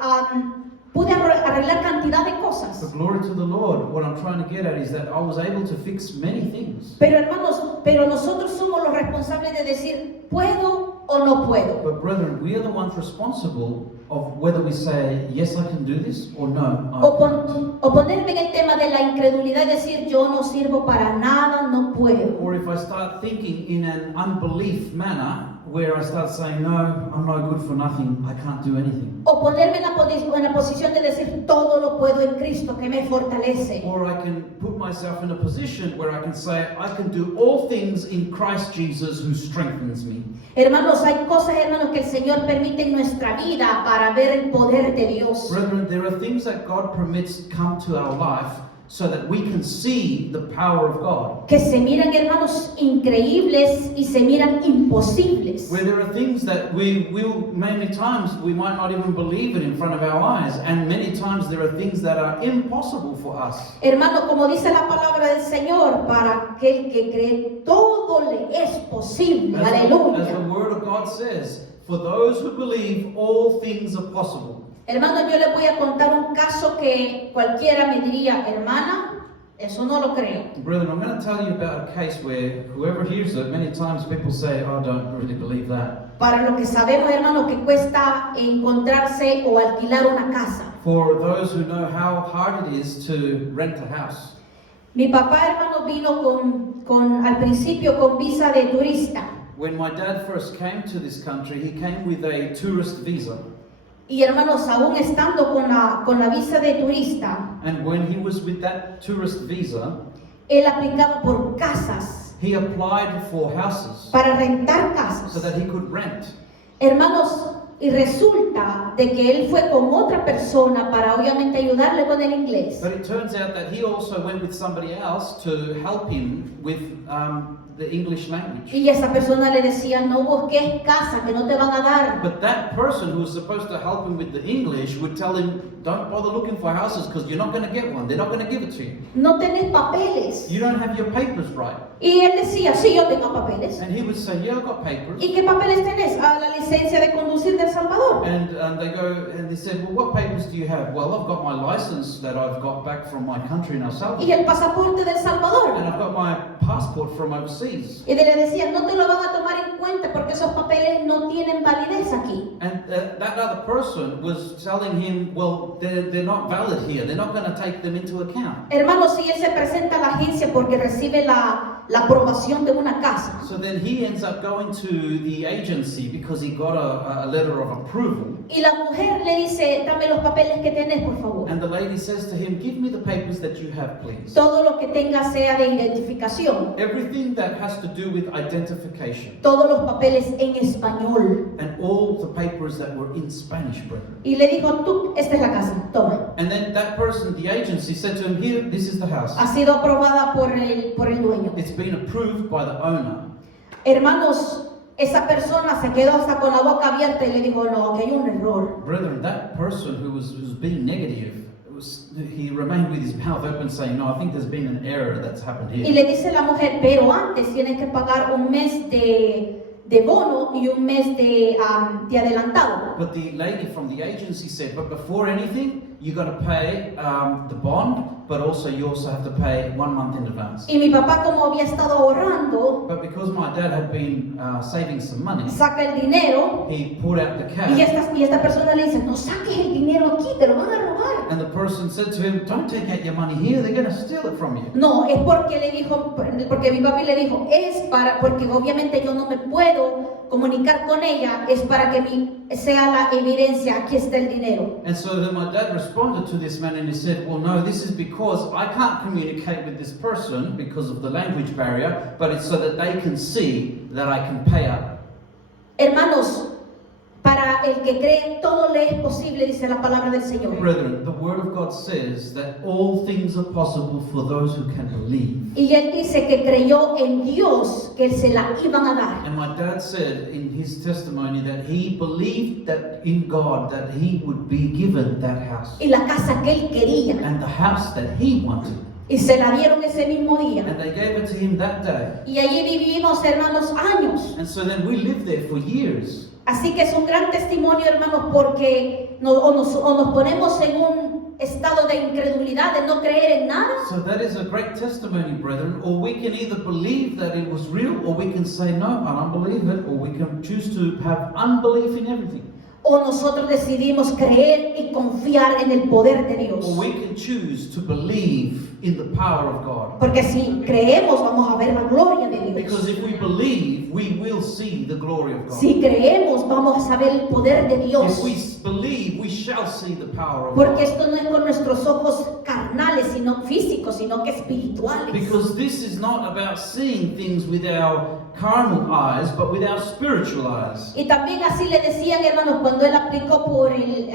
pude arreglar cantidad de cosas. But glory to the Lord. What I'm trying to get at is that I was able to fix many things. Pero, hermanos, nosotros somos los responsables de decir, ¿puedo o no puedo? But brethren, we are the ones responsible of whether we say, yes, I can do this, or no, I can't. O ponerme en el tema de la incredulidad y decir, yo no sirvo para nada, no puedo. Or if I start thinking in an unbelief manner, where I start saying, no, I'm no good for nothing, I can't do anything. O ponerme en la posición de decir, todo lo puedo en Cristo que me fortalece. Or I can put myself in a position where I can say, I can do all things in Christ Jesus who strengthens me. Hermanos, hay cosas, hermanos, que el Señor permite en nuestra vida para ver el poder de Dios. Brethren, there are things that God permits come to our life so that we can see the power of God. Que se miran, hermanos, increíbles y se miran imposibles. Where there are things that many times we might not even believe it in front of our eyes, and many times there are things that are impossible for us. Hermano, como dice la palabra del Señor, para aquel que cree, todo le es posible. As the Aleluya. Word of God says, for those who believe, all things are possible. Hermano, yo le voy a contar un caso que cualquiera me diría, hermana, eso no lo creo. Brethren, I'm going to tell you about a case where whoever hears it, many times people say, I don't really believe that. Para lo que sabemos, hermano, que cuesta encontrarse o alquilar una casa. For those who know how hard it is to rent a house. Mi papá, hermano, vino al principio con visa de turista. When my dad first came to this country, he came with a tourist visa. Y, hermanos, aún estando con la visa de turista, And when he was with that tourist visa, él aplicaba por casas, he applied for houses para rentar casas. so that he could rent. Hermanos, Y resulta de que él fue con otra persona para obviamente ayudarle con el inglés. But it turns out that he also went with somebody else to help him with the English language. Y esa persona le decía, no busques casa, que no te van a dar. But that person who was supposed to help him with the English would tell him, don't bother looking for houses because you're not going to get one. They're not going to give it to you. No tenés papeles. You don't have your papers right. Y él decía, sí, yo tengo papeles. And he would say, yeah, I've got papers. ¿Y qué papeles tenés? Ah, la licencia de conducir de El Salvador. And they go and they said, well, what papers do you have? Well, I've got my license that I've got back from my country in El Salvador. Y el pasaporte de El And Salvador. I've got my passport from overseas. Y le decían, no te lo van a tomar en cuenta porque esos papeles no tienen validez aquí. And that other person was telling him, well, they're not valid here. They're not going to take them into account. Hermano, si él se presenta a la agencia porque recibe la aprobación de una casa, So then he ends up going to the agency because he got a letter of approval. y la mujer le dice, dame los papeles que tenés, por favor. And the lady says to him, give me the papers that you have, please. Todo lo que tenga sea de identificación. Everything that has to do with identification. Todos los papeles en español. And all the papers that were in Spanish, brethren. Y le dijo, tú, esta es la casa, toma. And then that person, the agency, said to him, here, this is the house. Ha sido aprobada por el dueño. It's been approved by the owner. Hermanos, esa persona se quedó hasta con la boca abierta y le dijo, no, que hay un error. Brethren, that person who was being negative, he remained with his mouth open saying, no, I think there's been an error that's happened Y here. le dice la mujer, pero antes tienes que pagar un mes de bono y un mes de adelantado. But the lady from the agency said, but before anything, you got to pay the bond, but also you also have to pay 1 month in advance. Y mi papá, como había estado ahorrando, But because my dad had been saving some money, saca el dinero he pulled out the y cash. esta persona le dice, no saques el dinero aquí, te lo van a robar. And the person said to him, don't take out your money here, they're going to steal it from you. No, es porque le dijo, porque mi papi le dijo, porque obviamente yo no me puedo comunicar con ella, es para que sea la evidencia, aquí está el dinero. And so then my dad responded to this man and he said, well, no, this is because I can't communicate with this person because of the language barrier, but it's so that they can see that I can pay up. Hermanos, para el que cree, todo le es posible, dice la palabra del Señor. Brethren, the word of God says that all things are possible for those who can believe. Y él dice que creyó en Dios, que se la iban a dar. And my dad said in his testimony that he believed that in God that he would be given that house Y la casa que él quería. and the house that he wanted. Y se la dieron ese mismo día. And they gave it to him that day. Y allí vivimos, hermanos, años. And so then we lived there for years. Así que es un gran testimonio, hermanos, porque nos ponemos en un estado de incredulidad, de no creer en nada. So that is a great testimony, brethren. Or we can either believe that it was real, or we can say, no, I don't believe it, or we can choose to have unbelief in everything. O nosotros decidimos creer y confiar en el poder de Dios. Or we can choose to believe in the power of God. Porque si creemos, vamos a ver la gloria de Dios. Because if we believe, we will see the glory of God. Si creemos, vamos a ver el poder de Dios. If we believe, we shall see the power of Porque God. esto no es con nuestros ojos carnales, sino físicos, sino que espirituales. Because this is not about seeing things with our carnal eyes, but with our spiritual eyes. Y también así le decían, hermanos, cuando él aplicó por el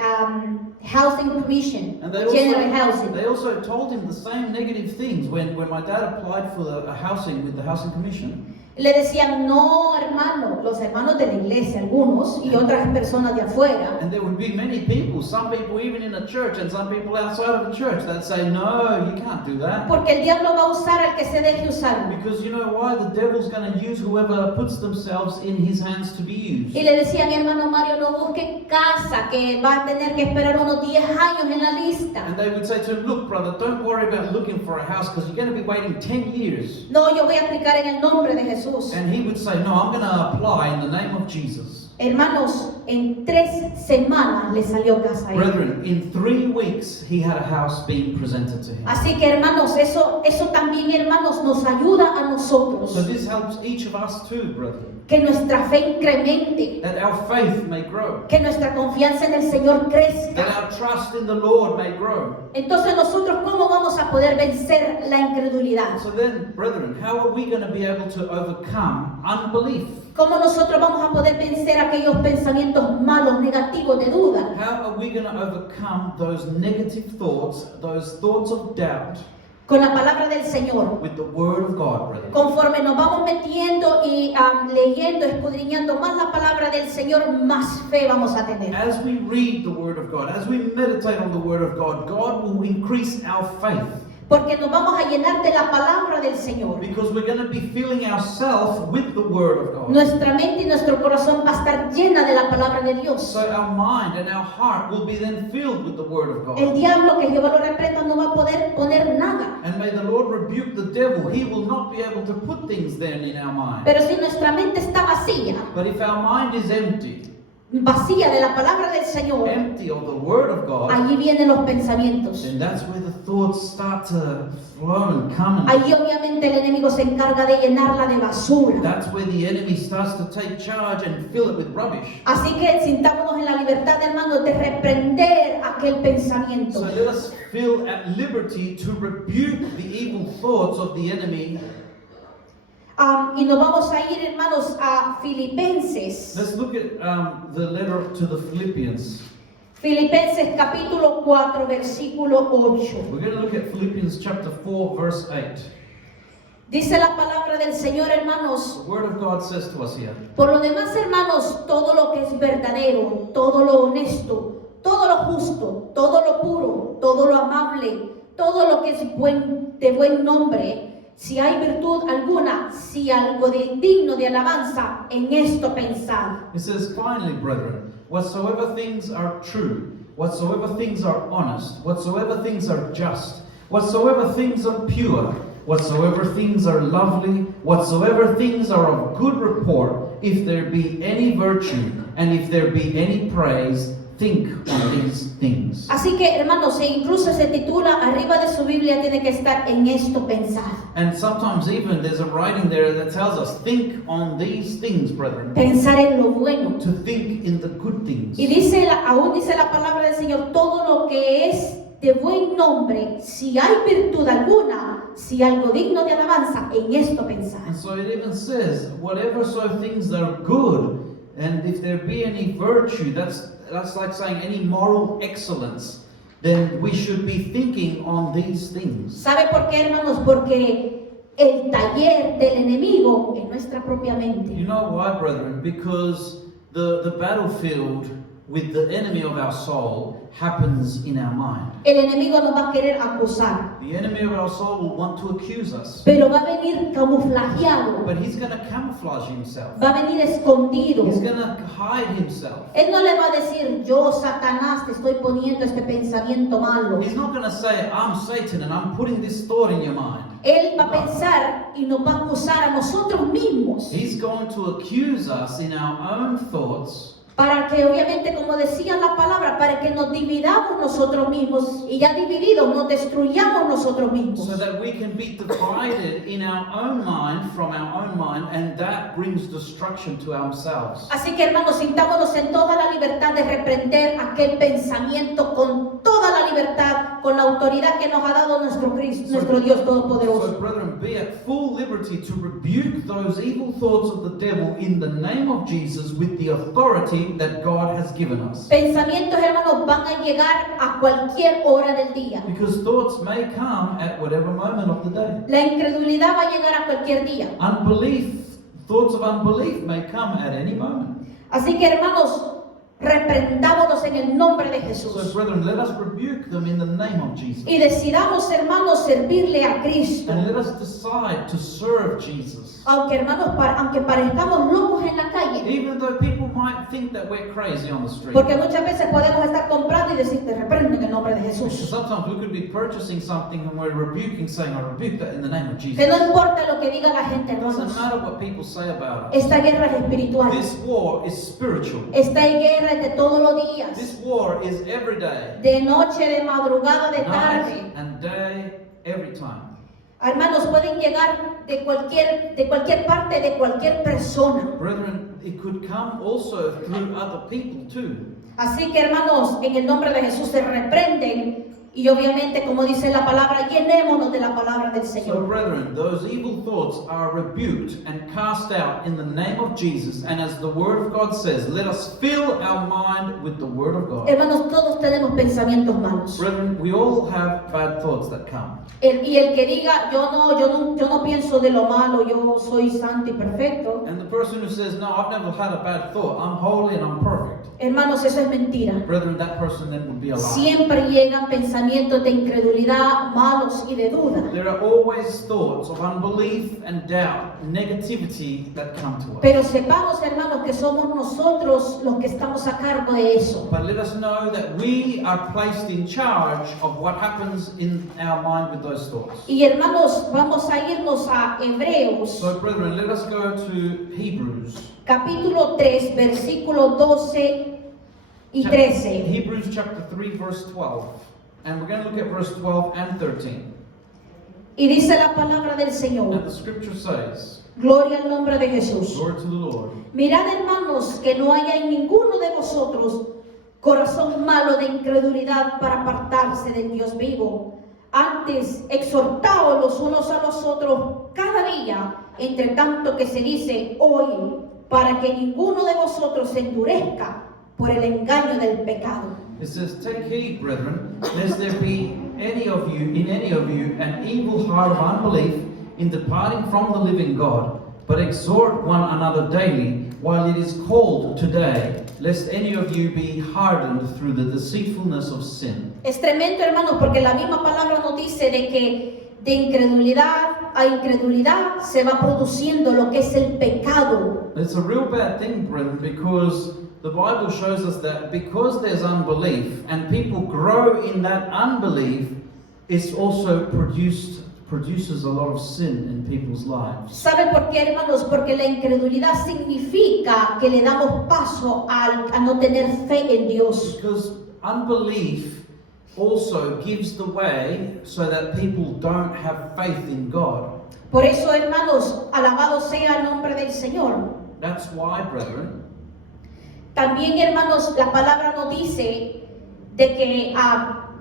Housing Commission, And they General Housing. also told him the same negative things when my dad applied for a housing with the Housing Commission. Le decían, no, hermano, los hermanos de la iglesia, algunos, y otras personas de afuera. And there would be many people, some people even in a church and some people outside of the church, that say, no, you can't do that. Porque el diablo va a usar al que se deje usar. Because you know why? The devil's going to use whoever puts themselves in his hands to be used. Y le decían, hermano Mario, no busque casa, que va a tener que esperar unos 10 años en la lista. And they would say to him, look, brother, don't worry about looking for a house because you're going to be waiting 10 years. No, yo voy a aplicar en el nombre de Jesús. And he would say, no, I'm going to apply in the name of Jesus. Hermanos, en 3 semanas le salió casa a él. Brethren, in 3 weeks, he had a house being presented to him. Así que, hermanos, eso también, hermanos, nos ayuda a nosotros. So this helps each of us too, brethren, Que nuestra fe incremente. that our faith may grow, Que nuestra confianza en el Señor that crezca. our trust in the Lord may grow. Entonces nosotros, ¿cómo vamos a poder vencer la incredulidad? So then, brethren, how are we going to be able to overcome unbelief? ¿Cómo nosotros vamos a poder vencer aquellos pensamientos malos, negativos, de duda? How are we going to overcome those negative thoughts, those thoughts of doubt, Con la palabra del Señor. with the Word of God, brother? Conforme nos vamos metiendo y leyendo, escudriñando más la palabra del Señor, más fe vamos a tener. As we read the Word of God, as we meditate on the Word of God, God will increase our faith. Porque nos vamos a llenar de la palabra del Señor. Because we're going to be filling ourselves with the Word of God. Nuestra mente y nuestro corazón va a estar llena de la palabra de Dios. So our mind and our heart will be then filled with the Word of El God. diablo, que Jehová lo reprenda, no va a poder poner nada. And may the Lord rebuke the devil. He will not be able to put things then in our mind. Pero si nuestra mente está vacía, But if our mind is empty de la palabra del Señor, of the Word of God, allí vienen los pensamientos. then that's where the thoughts start to flow and come. And Allí obviamente el enemigo se encarga de llenarla de basura. that's where the enemy starts to take charge and fill it with rubbish. Así que sintámonos en la libertad, hermanos, de reprender aquel pensamiento. So let us feel at liberty to rebuke the evil thoughts of the enemy. Y nos vamos a ir, hermanos, a Filipenses. Let's look at the letter to the Philippians. Filipenses capítulo 4, versículo 8. We're going to look at Philippians chapter 4, verse 8. Dice la palabra del Señor, hermanos. The Word of God says to us here, Por lo demás, hermanos, todo lo que es verdadero, todo lo honesto, todo lo justo, todo lo puro, todo lo amable, todo lo que es de buen nombre, si hay virtud alguna, si algo digno de alabanza, en esto pensad. it says, finally, brethren, whatsoever things are true, whatsoever things are honest, whatsoever things are just, whatsoever things are pure, whatsoever things are lovely, whatsoever things are of good report, if there be any virtue, and if there be any praise, think on these things. Así que, hermanos, incluso se titula, arriba de su Biblia tiene que estar, en esto pensad. And sometimes even there's a writing there that tells us, think on these things, brethren. Pensar en lo bueno. To think in the good things. Y aún dice la palabra del Señor, todo lo que es de buen nombre, si hay virtud alguna, si algo digno de alabanza, en esto pensar. And so it even says, whatever so things that are good, and if there be any virtue, that's like saying any moral excellence, then we should be thinking on these things. ¿Sabe por qué, hermanos? Porque el taller del enemigo es nuestra propia mente. You know why, brethren? Because the battlefield with the enemy of our soul happens in our mind. El enemigo nos va a querer acusar, The enemy of our soul will want to accuse us, pero va a venir camuflajeado, but he's going to camouflage himself. va a venir escondido. He's going to hide himself. Él no le va a decir, yo, Satanás, te estoy poniendo este pensamiento malo. He's not going to say, I'm Satan and I'm putting this thought in your mind. Él va a pensar y nos va a acusar a nosotros mismos. He's going to accuse us in our own thoughts, Para que, obviamente, como decía la palabra, para que nos dividamos nosotros mismos y ya divididos nos destruyamos nosotros mismos. so that we can be divided in our own mind from our own mind, and that brings destruction to ourselves. Así que, hermanos, sintámonos en toda la libertad de reprender aquel pensamiento con toda la libertad, con la autoridad que nos ha dado nuestro Cristo, nuestro Dios So, Todopoderoso. brethren, be at full liberty to rebuke those evil thoughts of the devil in the name of Jesus with the authority that God has given us. Pensamientos, hermanos, van a llegar a cualquier hora del día. Because thoughts may come at whatever moment of the day. La incredulidad va a llegar a cualquier día. Thoughts of unbelief may come at any moment. Así que, hermanos, reprendámonos en el nombre de So, Jesús. brethren, let us rebuke them in the name of Jesus. Y decidamos, hermanos, servirle a Cristo. And let us decide to serve Jesus. Aunque, hermanos, aunque parezcamos locos en la calle. Even though people might think that we're crazy on the street. Porque muchas veces podemos estar comprando y decir, te reprendo en el nombre de Because Jesús. sometimes we could be purchasing something and we're rebuking, saying, I rebuke that in the name of Jesus. Que no importa lo que diga la gente, It doesn't hermanos. matter what people say about us. Esta guerra es espiritual. This war is spiritual. Esta guerra es de todos los días. This war is every day. De noche, de madrugada, de tarde. Night and day, every time. Hermanos, pueden llegar de cualquier parte, de cualquier persona. Brethren, it could come also through other people too. Así que, hermanos, en el nombre de Jesús se reprenden Y obviamente, como dice la palabra, llenémonos de la palabra del So, Señor. brethren, those evil thoughts are rebuked and cast out in the name of Jesus. And as the Word of God says, let us fill our mind with the Word of God. Hermanos, todos tenemos pensamientos malos. Brethren, we all have bad thoughts that come. Y el que diga, yo no pienso de lo malo, yo soy santo y perfecto. And the person who says, no, I've never had a bad thought, I'm holy and I'm perfect. Hermanos, eso es mentira. Brethren, that person then would be a liar. Siempre llegan pensamientos de incredulidad, malos y de duda. There are always thoughts of unbelief and doubt, negativity that come to us. Pero sepamos, hermanos, que somos nosotros los que estamos a cargo de eso. But let us know that we are placed in charge of what happens in our mind with those thoughts. Y hermanos, vamos a irnos a Hebreos, So, brethren, let us go to Hebrews. capítulo 3, versículos 12 y 13. Hebrews chapter 3, verse 12. And we're going to look at verse 12 and 13. Y dice la palabra del And Señor, the scripture says, gloria al nombre de Jesús. Glory to the Lord. Mirad, hermanos, que no haya en ninguno de vosotros corazón malo de incredulidad para apartarse del Dios vivo. Antes, exhortaos los unos a los otros cada día, entre tanto que se dice hoy, para que ninguno de vosotros se endurezca por el engaño del pecado. It says, Take heed, brethren, lest there be in any of you an evil heart of unbelief in departing from the living God, but exhort one another daily, while it is called today, lest any of you be hardened through the deceitfulness of sin. Es tremendo, hermanos, porque la misma palabra nos dice de que de incredulidad a incredulidad se va produciendo lo que es el pecado. It's a real bad thing, brethren, because the Bible shows us that because there's unbelief and people grow in that unbelief, it also produces a lot of sin in people's lives. ¿Sabe por qué, hermanos? Porque la incredulidad significa que le damos paso a no tener fe en Dios. Because unbelief also gives the way so that people don't have faith in God. Por eso, hermanos, alabado sea el nombre del Señor. That's why, brethren, También, hermanos, la palabra nos dice de que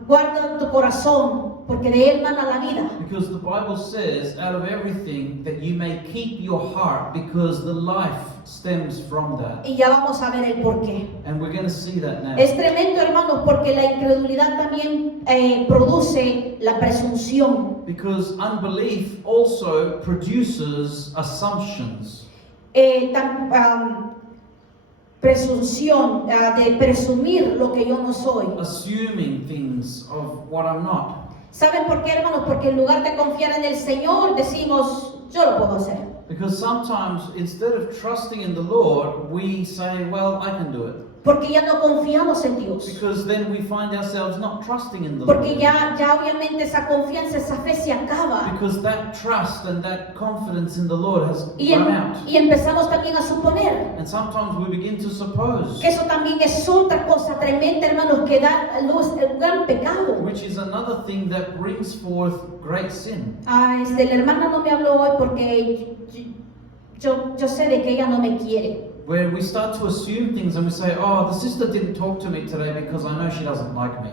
guarda tu corazón, porque de él mana la vida. because the Bible says, out of everything, that you may keep your heart, because the life stems from that. Y ya vamos a ver el por qué. And we're going to see that now. Es tremendo, hermanos, porque la incredulidad también produce la presunción. Because unbelief also produces assumptions. Presunción de presumir lo que yo no soy. Assuming things of what I'm not. ¿Saben por qué, hermanos? Porque en lugar de confiar en el Señor, decimos, yo lo puedo hacer. Because sometimes, instead of trusting in the Lord, we say, well, I can do it. Porque ya no confiamos en Dios. Because then we find ourselves not trusting in the Porque Lord. ya obviamente esa confianza, esa fe se acaba. Because that trust and that confidence in the Lord has Y, run out. y empezamos también a suponer. And sometimes we begin to suppose, Que eso también es otra cosa tremenda, hermanos, que da a luz el gran pecado. which is another thing that brings forth great sin. La hermana no me habló hoy porque yo sé de que ella no me quiere. Where we start to assume things and we say, oh, the sister didn't talk to me today because I know she doesn't like me.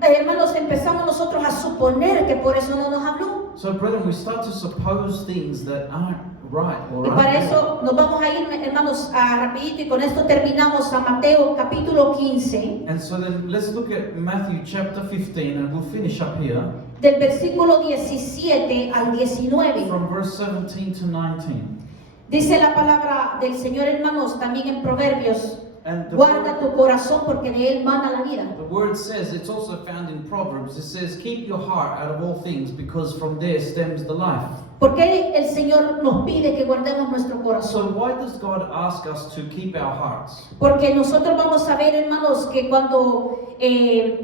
Hermanos, empezamos nosotros a suponer que por eso no nos habló. So, brethren, we start to suppose things that aren't right or Y para aren't eso nos vamos a ir, hermanos, rapidito, y con esto terminamos a Mateo capítulo 15, And so then let's look at Matthew chapter 15 and we'll finish up here del versículo 17 al 19. from verse 17 to 19. Dice la palabra del Señor, hermanos, también en Proverbios, And guarda tu corazón porque de él mana la vida. the word says, it's also found in Proverbs, it says, keep your heart out of all things because from there stems the life. ¿Por qué el Señor nos pide que guardemos nuestro So corazón? why does God ask us to keep our hearts? Porque nosotros vamos a ver, hermanos, que cuando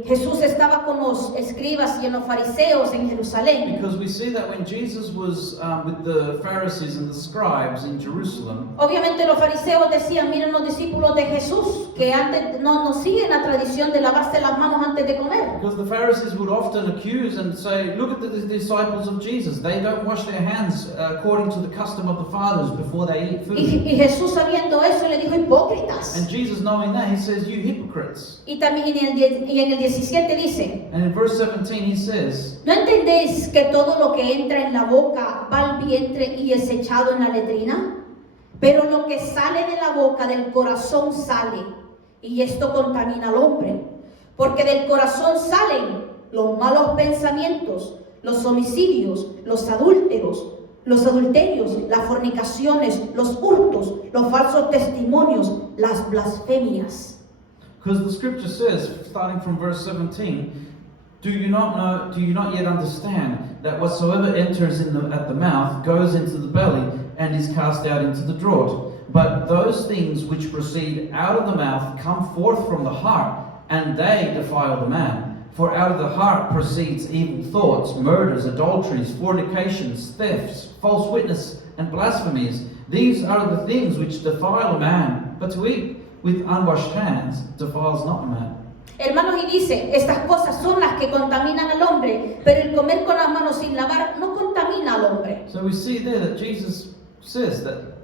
Jesús estaba con los escribas y en los fariseos en Jerusalén, Because we see that when Jesus was with the Pharisees and the scribes in Jerusalem, obviamente los fariseos decían, miren los discípulos de Jesús, que antes no siguen la tradición de lavarse las manos antes de comer. because the Pharisees would often accuse and say, look at the disciples of Jesus, they don't wash their hands according to the custom of the fathers before they eat food. Y Jesús sabiendo eso le dijo hipócritas. And Jesus, knowing that, he says, you hypocrites. Y también en el 17 dice, And in verse 17 he says, ¿no entendéis que todo lo que entra en la boca va al vientre y es echado en la letrina? Pero lo que sale de la boca del corazón sale, y esto contamina al hombre. Porque del corazón salen los malos pensamientos, los homicidios, los adulterios, las fornicaciones, los hurtos, los falsos testimonios, las blasfemias. because the scripture says, starting from verse 17, do you not yet understand that whatsoever enters at the mouth goes into the belly and is cast out into the draught? But those things which proceed out of the mouth come forth from the heart, and they defile the man. For out of the heart proceeds evil thoughts, murders, adulteries, fornications, thefts, false witness, and blasphemies. These are the things which defile a man, but to eat with unwashed hands defiles not a man. Hermanos, y dice, estas cosas son las que contaminan al hombre, pero el comer con las manos sin lavar no contamina al hombre. So we see there that Jesus says that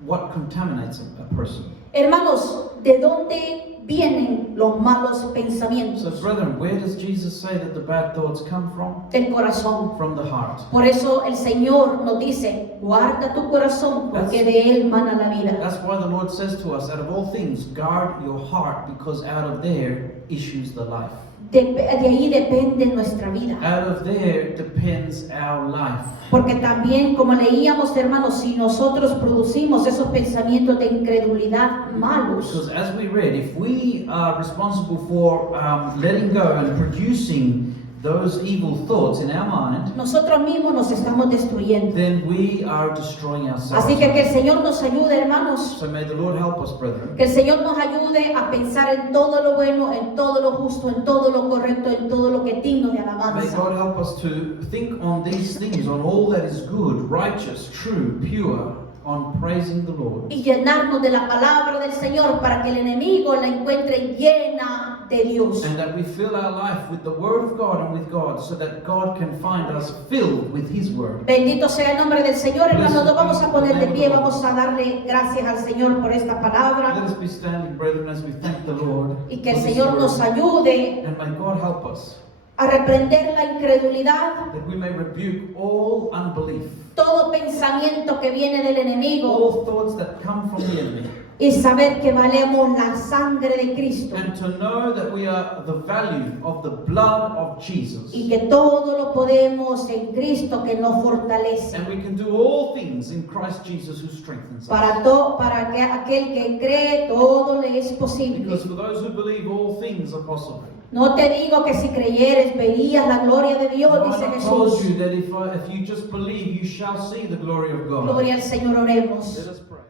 what contaminates a person. Hermanos, ¿de dónde vienen los malos pensamientos? So brethren, where does Jesus say that the bad thoughts come from? Del corazón. From the heart. Por eso el Señor nos dice, guarda tu corazón, porque de él mana la vida. That's why the Lord says to us, out of all things, guard your heart, because out of there issues the life. De ahí depende nuestra vida. Out of there depends our life. Porque también, como leíamos, hermanos, si nosotros producimos esos pensamientos de incredulidad malos, Because as we read, if we are responsible for letting go and producing those evil thoughts in our mind, nosotros mismos nos estamos destruyendo. then we are destroying ourselves. Así que el Señor nos ayude, hermanos. So may the Lord help us, brethren. Que el Señor nos ayude a pensar en todo lo bueno, en todo lo justo, en todo lo correcto, en todo lo que es digno de May alabanza. God help us to think on these things, on all that is good, righteous, true, pure, on praising the Lord. Y llenarnos de la palabra del Señor para que el enemigo la encuentre llena de Dios. And that we fill our life with the Word of God and with God, so that God can find us filled with His Word. Bendito sea el nombre del Señor, hermanos. Nos vamos a poner de pie, vamos a darle gracias al Señor por esta Let palabra us be standing, brethren, as we thank the Lord. y que el for His Señor word. nos ayude And may God help us, a reprender la incredulidad, that we may rebuke all unbelief, todo pensamiento que viene del enemigo all thoughts that come from the enemy, y saber que valemos la sangre de Cristo and to know that we are the value of the blood of Jesus. y que todo lo podemos en Cristo que nos fortalece. And we can do all things in Christ Jesus who strengthens us. Para que aquel que cree todo le es posible. Because for those who believe, all things are possible. No te digo que si creyeres verías la gloria de Dios, I dice have told Jesús. you that if you just believe, you shall see the glory of God. Gloria al Señor, oremos. Let us pray.